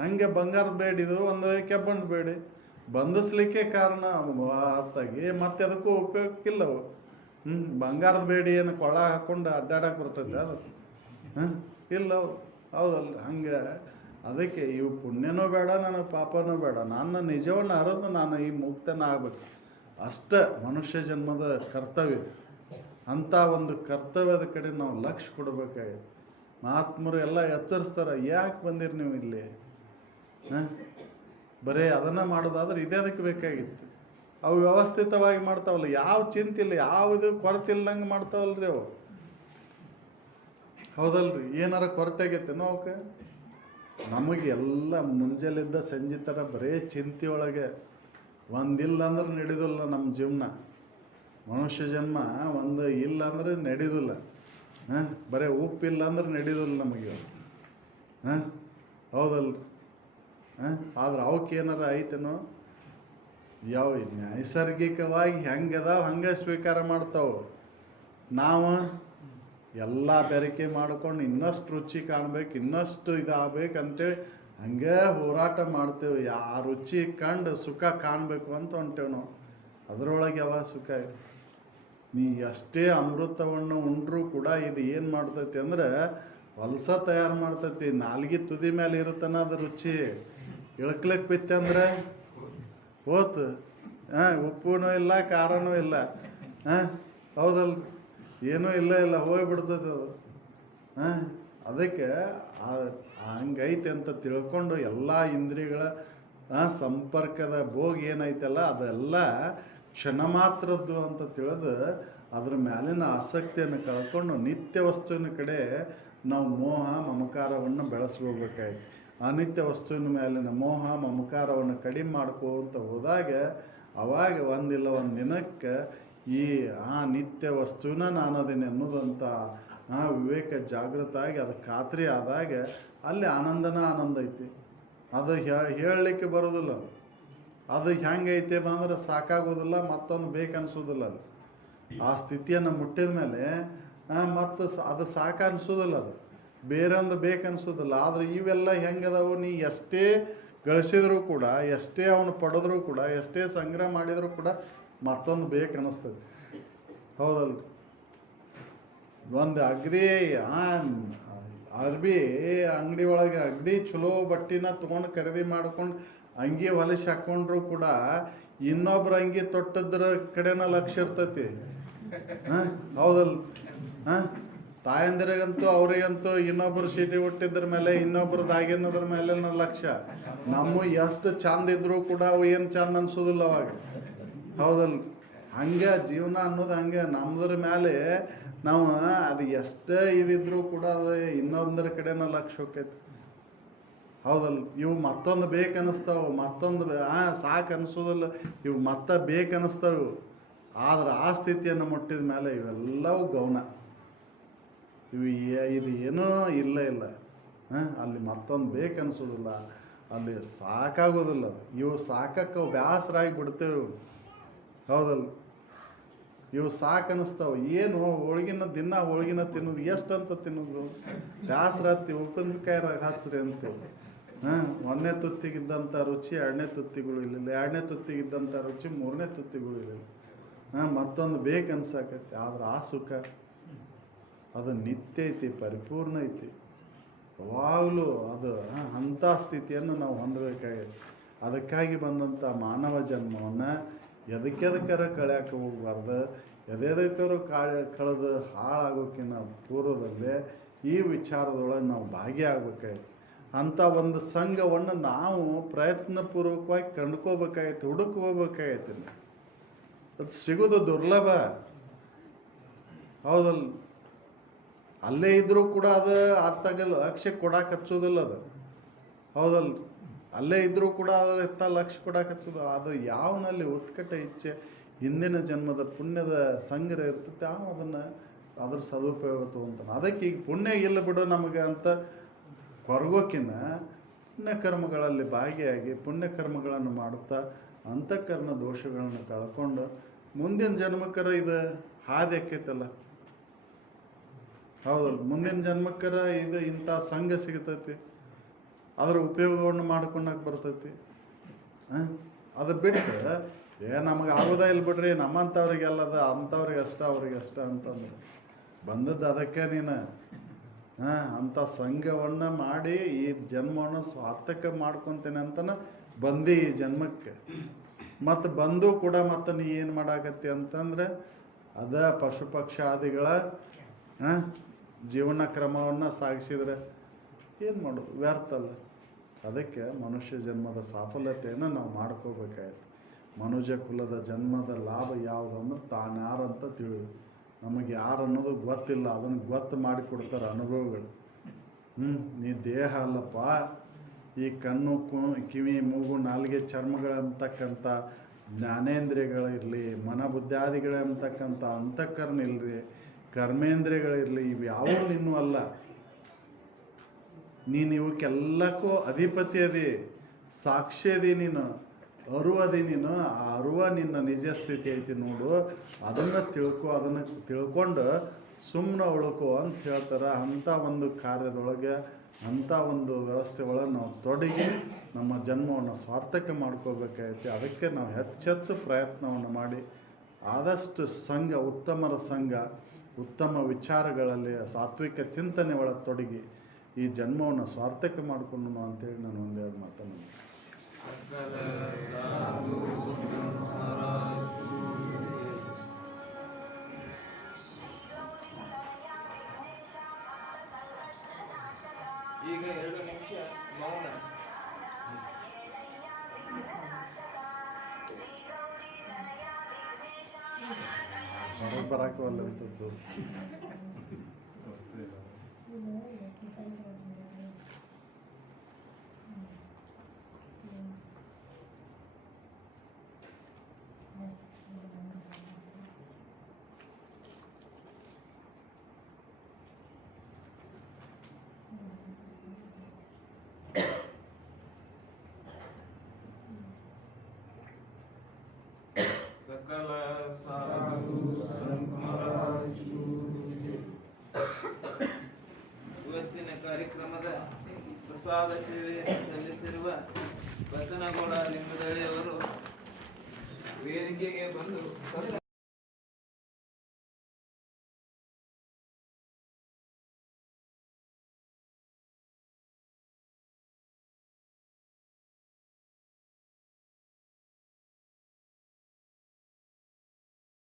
ಹಂಗೆ ಬಂಗಾರದ ಬೇಡಿದು, ಒಂದು ಕೆಬ್ಬಣದ ಬೇಡಿ ಬಂಧಿಸ್ಲಿಕ್ಕೆ ಕಾರಣ ಅರ್ಥಾಗಿ, ಮತ್ತೆ ಅದಕ್ಕೂ ಉಪಯೋಗಕ್ಕಿಲ್ಲವು. ಬಂಗಾರದ ಬೇಡಿ ಏನು ಕೊಳ್ಳ ಹಾಕ್ಕೊಂಡು ಅಡ್ಡಾಡಕ್ಕೆ ಬರ್ತೈತೆ ಅದು? ಇಲ್ಲ. ಹೌದಲ್ಲ? ಹಂಗೆ ಅದಕ್ಕೆ ಇವು ಪುಣ್ಯನೂ ಬೇಡ, ನನಗೆ ಪಾಪನೂ ಬೇಡ, ನನ್ನ ನಿಜವನ್ನು ಅರಿದು ನಾನು ಈ ಮುಕ್ತನ ಆಗ್ಬೇಕು. ಅಷ್ಟೇ ಮನುಷ್ಯ ಜನ್ಮದ ಕರ್ತವ್ಯ. ಅಂಥ ಒಂದು ಕರ್ತವ್ಯದ ಕಡೆ ನಾವು ಲಕ್ಷ್ಯ ಕೊಡಬೇಕಾಗಿದೆ. ಮಹಾತ್ಮರು ಎಲ್ಲ ಎಚ್ಚರಿಸ್ತಾರೆ, ಯಾಕೆ ಬಂದಿರಿ ನೀವು ಇಲ್ಲಿ? ಬರೀ ಅದನ್ನು ಮಾಡೋದಾದ್ರೆ ಇದೇ ಅದಕ್ಕೆ ಬೇಕಾಗಿತ್ತು. ಅವು ವ್ಯವಸ್ಥಿತವಾಗಿ ಮಾಡ್ತಾವಲ್ಲ, ಯಾವ ಚಿಂತೆ ಇಲ್ಲ, ಯಾವುದು ಕೊರತೆ ಇಲ್ದಂಗೆ ಮಾಡ್ತಾವಲ್ರಿ ಅವು. ಹೌದಲ್ರಿ? ಏನಾರ ಕೊರತೆ ಆಗೈತೇನೋ ಅವಕ್ಕೆ? ನಮಗೆ ಎಲ್ಲ ಮುಂಜಾಲಿದ್ದ ಸಂಜೆ ಥರ ಬರೀ ಚಿಂತೆಯೊಳಗೆ. ಒಂದಿಲ್ಲ ಅಂದ್ರೆ ನಡೆಯೋದಿಲ್ಲ ನಮ್ಮ ಜೀವನ. ಮನುಷ್ಯ ಜನ್ಮ ಒಂದು ಇಲ್ಲ ಅಂದ್ರೆ ನಡೆಯೋದಿಲ್ಲ. ಬರೀ ಉಪ್ಪಿಲ್ಲ ಅಂದ್ರೆ ನಡೆಯೋದಿಲ್ಲ ನಮಗೆ. ಹೌದಲ್ರಿ? ಆದ್ರೆ ಅವಕ್ಕೆ ಏನಾರ ಐತೇನೋ? ಯಾವ ನೈಸರ್ಗಿಕವಾಗಿ ಹೆಂಗದಾವ ಹಂಗೆ ಸ್ವೀಕಾರ ಮಾಡ್ತಾವೆ. ನಾವು ಎಲ್ಲ ಬೆರಕೆ ಮಾಡ್ಕೊಂಡು ಇನ್ನಷ್ಟು ರುಚಿ ಕಾಣ್ಬೇಕು, ಇನ್ನಷ್ಟು ಇದಾಗಬೇಕಂತೇಳಿ ಹಂಗೆ ಹೋರಾಟ ಮಾಡ್ತೇವೆ. ಆ ರುಚಿ ಕಂಡು ಸುಖ ಕಾಣಬೇಕು ಅಂತ ಹೊಂಟೇವೆ ನಾವು. ಅದರೊಳಗೆ ಯಾವ ಸುಖ? ನೀ ಎಷ್ಟೇ ಅಮೃತವನ್ನು ಉಂಡ್ರೂ ಕೂಡ ಇದು ಏನು ಮಾಡ್ತೈತಿ ಅಂದ್ರೆ ಹೊಲಸ ತಯಾರು ಮಾಡ್ತೈತಿ. ನಾಲ್ಗೆ ತುದಿ ಮೇಲೆ ಇರುತ್ತಾನ ಅದು ರುಚಿ. ಇಳ್ಕ್ಲಿಕ್ಕೆ ಬಿತ್ತೆ ಅಂದ್ರೆ ಹೋತು. ಉಪ್ಪೂ ಇಲ್ಲ, ಖಾರನೂ ಇಲ್ಲ. ಹೌದಲ್ಲ? ಏನೂ ಇಲ್ಲ, ಹೋಗಿಬಿಡ್ತೈತೆ ಅದು. ಅದಕ್ಕೆ ಹಂಗೈತೆ ಅಂತ ತಿಳ್ಕೊಂಡು ಎಲ್ಲ ಇಂದ್ರಿಯಗಳ ಸಂಪರ್ಕದ ಭೋಗ ಏನೈತಲ್ಲ ಅದೆಲ್ಲ ಕ್ಷಣ ಮಾತ್ರದ್ದು ಅಂತ ತಿಳಿದು ಅದ್ರ ಮೇಲಿನ ಆಸಕ್ತಿಯನ್ನು ಕಳ್ಕೊಂಡು ನಿತ್ಯ ವಸ್ತುವಿನ ಕಡೆ ನಾವು ಮೋಹ ಮಮಕಾರವನ್ನು ಬೆಳೆಸ್ಕೋಬೇಕಾಯ್ತು. ಅನಿತ್ಯ ವಸ್ತುವಿನ ಮೇಲಿನ ಮೋಹ ಮಮಕಾರವನ್ನು ಕಡಿಮೆ ಮಾಡ್ಕೋತ ಹೋದಾಗ ಅವಾಗ ಒಂದಿಲ್ಲ ಒಂದು ದಿನಕ್ಕೆ ಈ ನಿತ್ಯ ವಸ್ತುವಿನ ನಾನದೇನೆ ಅನ್ನೋದಂಥ ವಿವೇಕ ಜಾಗೃತ ಆಗಿ ಅದು ಖಾತ್ರಿ ಆದಾಗ ಅಲ್ಲಿ ಆನಂದನ ಆನಂದ ಐತಿ. ಅದು ಹೇಳಲಿಕ್ಕೆ ಬರೋದಿಲ್ಲ. ಅದು ಹೆಂಗೈತೆ ಅಂದ್ರೆ ಸಾಕಾಗೋದಿಲ್ಲ, ಮತ್ತೊಂದು ಬೇಕನ್ಸೋದಿಲ್ಲ. ಅದು ಆ ಸ್ಥಿತಿಯನ್ನು ಮುಟ್ಟಿದ ಮೇಲೆ ಮತ್ತು ಅದು ಸಾಕು ಅನಿಸೋದಿಲ್ಲ, ಅದು ಬೇರೊಂದು ಬೇಕನ್ಸೋದಿಲ್ಲ. ಆದರೆ ಇವೆಲ್ಲ ಹೆಂಗದಾವು? ನೀ ಎಷ್ಟೇ ಗಳಿಸಿದ್ರು ಕೂಡ, ಎಷ್ಟೇ ಅವನು ಪಡೆದ್ರೂ ಕೂಡ, ಎಷ್ಟೇ ಸಂಗ್ರಹ ಮಾಡಿದರೂ ಕೂಡ ಮತ್ತೊಂದು ಬೇಕನ್ನಿಸ್ತದೆ. ಹೌದಲ್ಲ? ಒಂದು ಅಗದಿ ಅರ್ಬಿ ಅಂಗಡಿ ಒಳಗೆ ಅಗದಿ ಚಲೋ ಬಟ್ಟಿನ ತೊಗೊಂಡು ಖರೀದಿ ಮಾಡ್ಕೊಂಡು ಅಂಗಿ ಹೊಲಿಸಿ ಹಾಕ್ಕೊಂಡ್ರು ಕೂಡ ಇನ್ನೊಬ್ರು ಅಂಗಿ ತೊಟ್ಟದ್ರ ಕಡೆನ ಲಕ್ಷ್ಯ ಇರ್ತೈತಿ. ಹೌದಲ್ಲ? ತಾಯಂದಿರಿಗಂತೂ ಅವ್ರಿಗಂತೂ ಇನ್ನೊಬ್ರು ಸೀಟಿ ಹುಟ್ಟಿದ್ರ ಮೇಲೆ ಇನ್ನೊಬ್ರದ್ದಾಗಿನ್ನೋದ್ರ ಮೇಲೆ ಲಕ್ಷ್ಯ. ನಮ್ಮ ಎಷ್ಟು ಚಂದ ಇದ್ರೂ ಕೂಡ ಅವು ಏನು ಚಂದ ಅನ್ಸೋದಿಲ್ಲ ಅವಾಗ. ಹೌದಲ್ಲ? ಹಂಗೆ ಜೀವನ ಅನ್ನೋದು ಹಂಗೆ ನಮ್ಮದ್ರ ಮೇಲೆ ನಾವು ಅದು ಎಷ್ಟೇ ಇದಿದ್ರೂ ಕೂಡ ಅದು ಇನ್ನೊಂದರ ಕಡೆನ ಲಕ್ಷ್ಯ ಹೋಗ್ತೈತಿ. ಹೌದಲ್ಲ? ಇವು ಮತ್ತೊಂದು ಬೇಕನ್ನಿಸ್ತಾವೆ, ಮತ್ತೊಂದು ಸಾಕು ಅನಿಸೋದಿಲ್ಲ, ಇವು ಮತ್ತೆ ಬೇಕನ್ನಿಸ್ತಾವೆ. ಆದ್ರೆ ಆ ಸ್ಥಿತಿಯನ್ನು ಮುಟ್ಟಿದ ಮೇಲೆ ಇವೆಲ್ಲವೂ ಗೌಣ. ಇದು ಏನೂ ಇಲ್ಲ ಅಲ್ಲಿ ಮತ್ತೊಂದು ಬೇಕನ್ನಿಸೋದಿಲ್ಲ, ಅಲ್ಲಿ ಸಾಕಾಗೋದಿಲ್ಲ. ಇವು ಸಾಕಕ್ಕೆ ಬೇಸರಾಗಿ ಬಿಡ್ತೇವೆ. ಹೌದಲ್ಲ? ಇವು ಸಾಕು ಅನ್ನಿಸ್ತಾವೆ. ಏನು ಹೋಳಿಗೆನ ದಿನ ಹೋಳಿಗೆನ ತಿನ್ನೋದು, ಎಷ್ಟಂತ ತಿನ್ನೋದು, ಬ್ಯಾಸ್ರತ್ತಿ ಉಪ್ಪಿನಕಾಯಿ ಹಚ್ಚ್ರಿ ಅಂತೇಳಿ. ಒಂದನೇ ತುತ್ತಿಗಿದ್ದಂಥ ರುಚಿ ಎರಡನೇ ತುತ್ತಿಗಳು ಇರಲಿಲ್ಲ, ಎರಡನೇ ತುತ್ತಿಗಿದ್ದಂಥ ರುಚಿ ಮೂರನೇ ತುತ್ತಿಗಳು ಇರಲಿಲ್ಲ. ಮತ್ತೊಂದು ಬೇಕು ಅನ್ಸಾಕೈತಿ. ಆದ್ರೆ ಆ ಸುಖ ಅದು ನಿತ್ಯ ಐತಿ, ಪರಿಪೂರ್ಣ ಐತಿ. ಯಾವಾಗಲೂ ಅದು ಅಂಥ ಸ್ಥಿತಿಯನ್ನು ನಾವು ಹೊಂದಬೇಕಾಗೈತಿ. ಅದಕ್ಕಾಗಿ ಬಂದಂಥ ಮಾನವ ಜನ್ಮವನ್ನು ಎದಕ್ಕೆದಕ್ಕಾರ ಕಳ್ಯಾಕೆ ಹೋಗ್ಬಾರ್ದು. ಎದೆದಕ್ಕಾರು ಕಳೆದು ಹಾಳಾಗೋಕ್ಕಿಂತ ಪೂರ್ವದಲ್ಲೇ ಈ ವಿಚಾರದೊಳಗೆ ನಾವು ಭಾಗಿಯಾಗಬೇಕಾಯ್ತು. ಅಂಥ ಒಂದು ಸಂಘವನ್ನು ನಾವು ಪ್ರಯತ್ನಪೂರ್ವಕವಾಗಿ ಕಂಡ್ಕೋಬೇಕಾಗೈತಿ, ಹುಡುಕೋಬೇಕಾಗೈತಿ. ಅದು ಸಿಗೋದು ದುರ್ಲಭ, ಹೌದಲ್ಲ. ಅಲ್ಲೇ ಇದ್ರೂ ಕೂಡ ಅದು ಅತ್ತಾಗಲ್ಲ, ಲಕ್ಷ್ಯ ಕೊಡಕ್ಕೆ ಹಚ್ಚೋದಿಲ್ಲ ಅದು, ಹೌದಲ್ಲ. ಅಲ್ಲೇ ಇದ್ರೂ ಕೂಡ ಅದ್ರ ಎತ್ತ ಲಕ್ಷ್ಯ ಕೊಡಕ್ಕೆ ಹಚ್ಚೋದು. ಅದು ಯಾವನಲ್ಲಿ ಉತ್ಕಟ ಇಚ್ಛೆ, ಹಿಂದಿನ ಜನ್ಮದ ಪುಣ್ಯದ ಸಂಗ್ರಹ ಇರ್ತೈತೆ, ಅದನ್ನು ಅದ್ರ ಸದುಪಯೋಗ ತೊಗೊಂತಾನೆ. ಅದಕ್ಕೆ ಈಗ ಪುಣ್ಯ ಇಲ್ಲ ಬಿಡು ನಮಗೆ ಅಂತ ಕೊರಗೋಕಿನ್ನ ಪುಣ್ಯಕರ್ಮಗಳಲ್ಲಿ ಭಾಗಿಯಾಗಿ ಪುಣ್ಯಕರ್ಮಗಳನ್ನು ಮಾಡುತ್ತಾ ಅಂತಃಕರಣ ದೋಷಗಳನ್ನು ಕಳ್ಕೊಂಡು ಮುಂದಿನ ಜನ್ಮಕ್ಕರ ಇದು ಹಾದಿ ಆಕ್ಕೈತಲ್ಲ, ಹೌದಲ್ಲ. ಮುಂದಿನ ಜನ್ಮಕ್ಕರ ಇದು ಇಂಥ ಸಂಘ ಸಿಗ್ತೈತಿ, ಅದರ ಉಪಯೋಗವನ್ನು ಮಾಡ್ಕೊಂಡಾಗ ಬರ್ತೈತಿ. ಅದು ಬಿಟ್ಟು ನಮಗೆ ಆಗೋದ ಇಲ್ಲ ಬಿಡ್ರಿ, ನಮ್ಮಂಥವ್ರಿಗೆಲ್ಲದ, ಅಂಥವ್ರಿಗೆ ಅಷ್ಟ ಅವ್ರಿಗೆ ಅಷ್ಟ ಅಂತಂದ್ರೆ ಬಂದದ್ದು ಅದಕ್ಕೆ ನೀನು ಅಂಥ ಸಂಘವನ್ನು ಮಾಡಿ ಈ ಜನ್ಮವನ್ನು ಸಾರ್ಥಕ ಮಾಡ್ಕೊತೇನೆ ಅಂತನ ಬಂದು ಈ ಜನ್ಮಕ್ಕೆ. ಮತ್ತು ಬಂದು ಕೂಡ ಮತ್ತು ನೀ ಏನು ಮಾಡಾಕತ್ತಿ ಅಂತಂದ್ರೆ ಅದ ಪಶು ಪಕ್ಷಾದಿಗಳ ಜೀವನ ಕ್ರಮವನ್ನು ಸಾಗಿಸಿದ್ರೆ ಏನು ಮಾಡೋದು, ವ್ಯರ್ಥ ಅಲ್ಲ. ಅದಕ್ಕೆ ಮನುಷ್ಯ ಜನ್ಮದ ಸಾಫಲ್ಯತೆಯನ್ನು ನಾವು ಮಾಡ್ಕೋಬೇಕಾಯ್ತು. ಮನುಜ ಕುಲದ ಜನ್ಮದ ಲಾಭ ಯಾವುದಂದ್ರೆ ತಾನು ಯಾರಂತ ತಿಳಿದು, ನಮಗೆ ಯಾರು ಅನ್ನೋದು ಗೊತ್ತಿಲ್ಲ, ಅದನ್ನು ಗೊತ್ತು ಮಾಡಿಕೊಡ್ತಾರೆ ಅನುಭವಗಳು. ನೀ ದೇಹ ಅಲ್ಲಪ್ಪ, ಈ ಕಣ್ಣು ಕಿವಿ ಮೂಗು ನಾಲಿಗೆ ಚರ್ಮಗಳಂತಕ್ಕಂಥ ಜ್ಞಾನೇಂದ್ರಿಯಗಳಿರಲಿ, ಮನಬುದ್ಧಾದಿಗಳಂತಕ್ಕಂಥ ಅಂತಃಕರಣ ಇಲ್ಲರಿ, ಕರ್ಮೇಂದ್ರಿಯಗಳಿರಲಿ, ಇವು ಯಾವೂ ಇನ್ನೂ ಅಲ್ಲ. ನೀನು ಇವಕ್ಕೆಲ್ಲಕ್ಕೂ ಅಧಿಪತಿ ಅದಿ, ಸಾಕ್ಷಿ ಅದಿ, ನೀನು ಅರುವದಿ. ನೀನು ಆ ಅರುವ ನಿನ್ನ ನಿಜ ಸ್ಥಿತಿ ಐತಿ ನೋಡು, ಅದನ್ನು ತಿಳ್ಕೊ. ಅದನ್ನು ತಿಳ್ಕೊಂಡು ಸುಮ್ಮನೆ ಉಳ್ಕೊ ಅಂತ ಹೇಳ್ತಾರೆ. ಅಂಥ ಒಂದು ಕಾರ್ಯದೊಳಗೆ, ಅಂಥ ಒಂದು ವ್ಯವಸ್ಥೆ ಒಳಗೆ ನಾವು ತೊಡಗಿ ನಮ್ಮ ಜನ್ಮವನ್ನು ಸಾರ್ಥಕ ಮಾಡ್ಕೋಬೇಕಾಗೈತಿ. ಅದಕ್ಕೆ ನಾವು ಹೆಚ್ಚೆಚ್ಚು ಪ್ರಯತ್ನವನ್ನು ಮಾಡಿ ಆದಷ್ಟು ಸಂಘ, ಉತ್ತಮರ ಸಂಘ, ಉತ್ತಮ ವಿಚಾರಗಳಲ್ಲಿ ಸಾತ್ವಿಕ ಚಿಂತನೆ ಒಳಗೆ ತೊಡಗಿ ಈ ಜನ್ಮವನ್ನು ಸಾರ್ಥಕ ಮಾಡಿಕೊಂಡು ಅಂತೇಳಿ ನಾನು ಒಂದೆರಡು ಮಾತನ್ನು ಈಗ 2 ನಿಮಿಷ ಮೌನ. ಹೊರಗೆ ಬರಾಕವಲ್ಲ ಅಂತದ್ದು. ಸಕಲ ಸಾಧು ಸಂತರಾಜು ಇವತ್ತಿನ ಕಾರ್ಯಕ್ರಮದ ಪ್ರಸಾದ ಸೇವೆ ಸಲ್ಲಿಸಿರುವ ಬಸನಗೌಡ ಲಿಂಗದಳ್ಳಿಯವರು ವೇದಿಕೆಗೆ ಬಂದು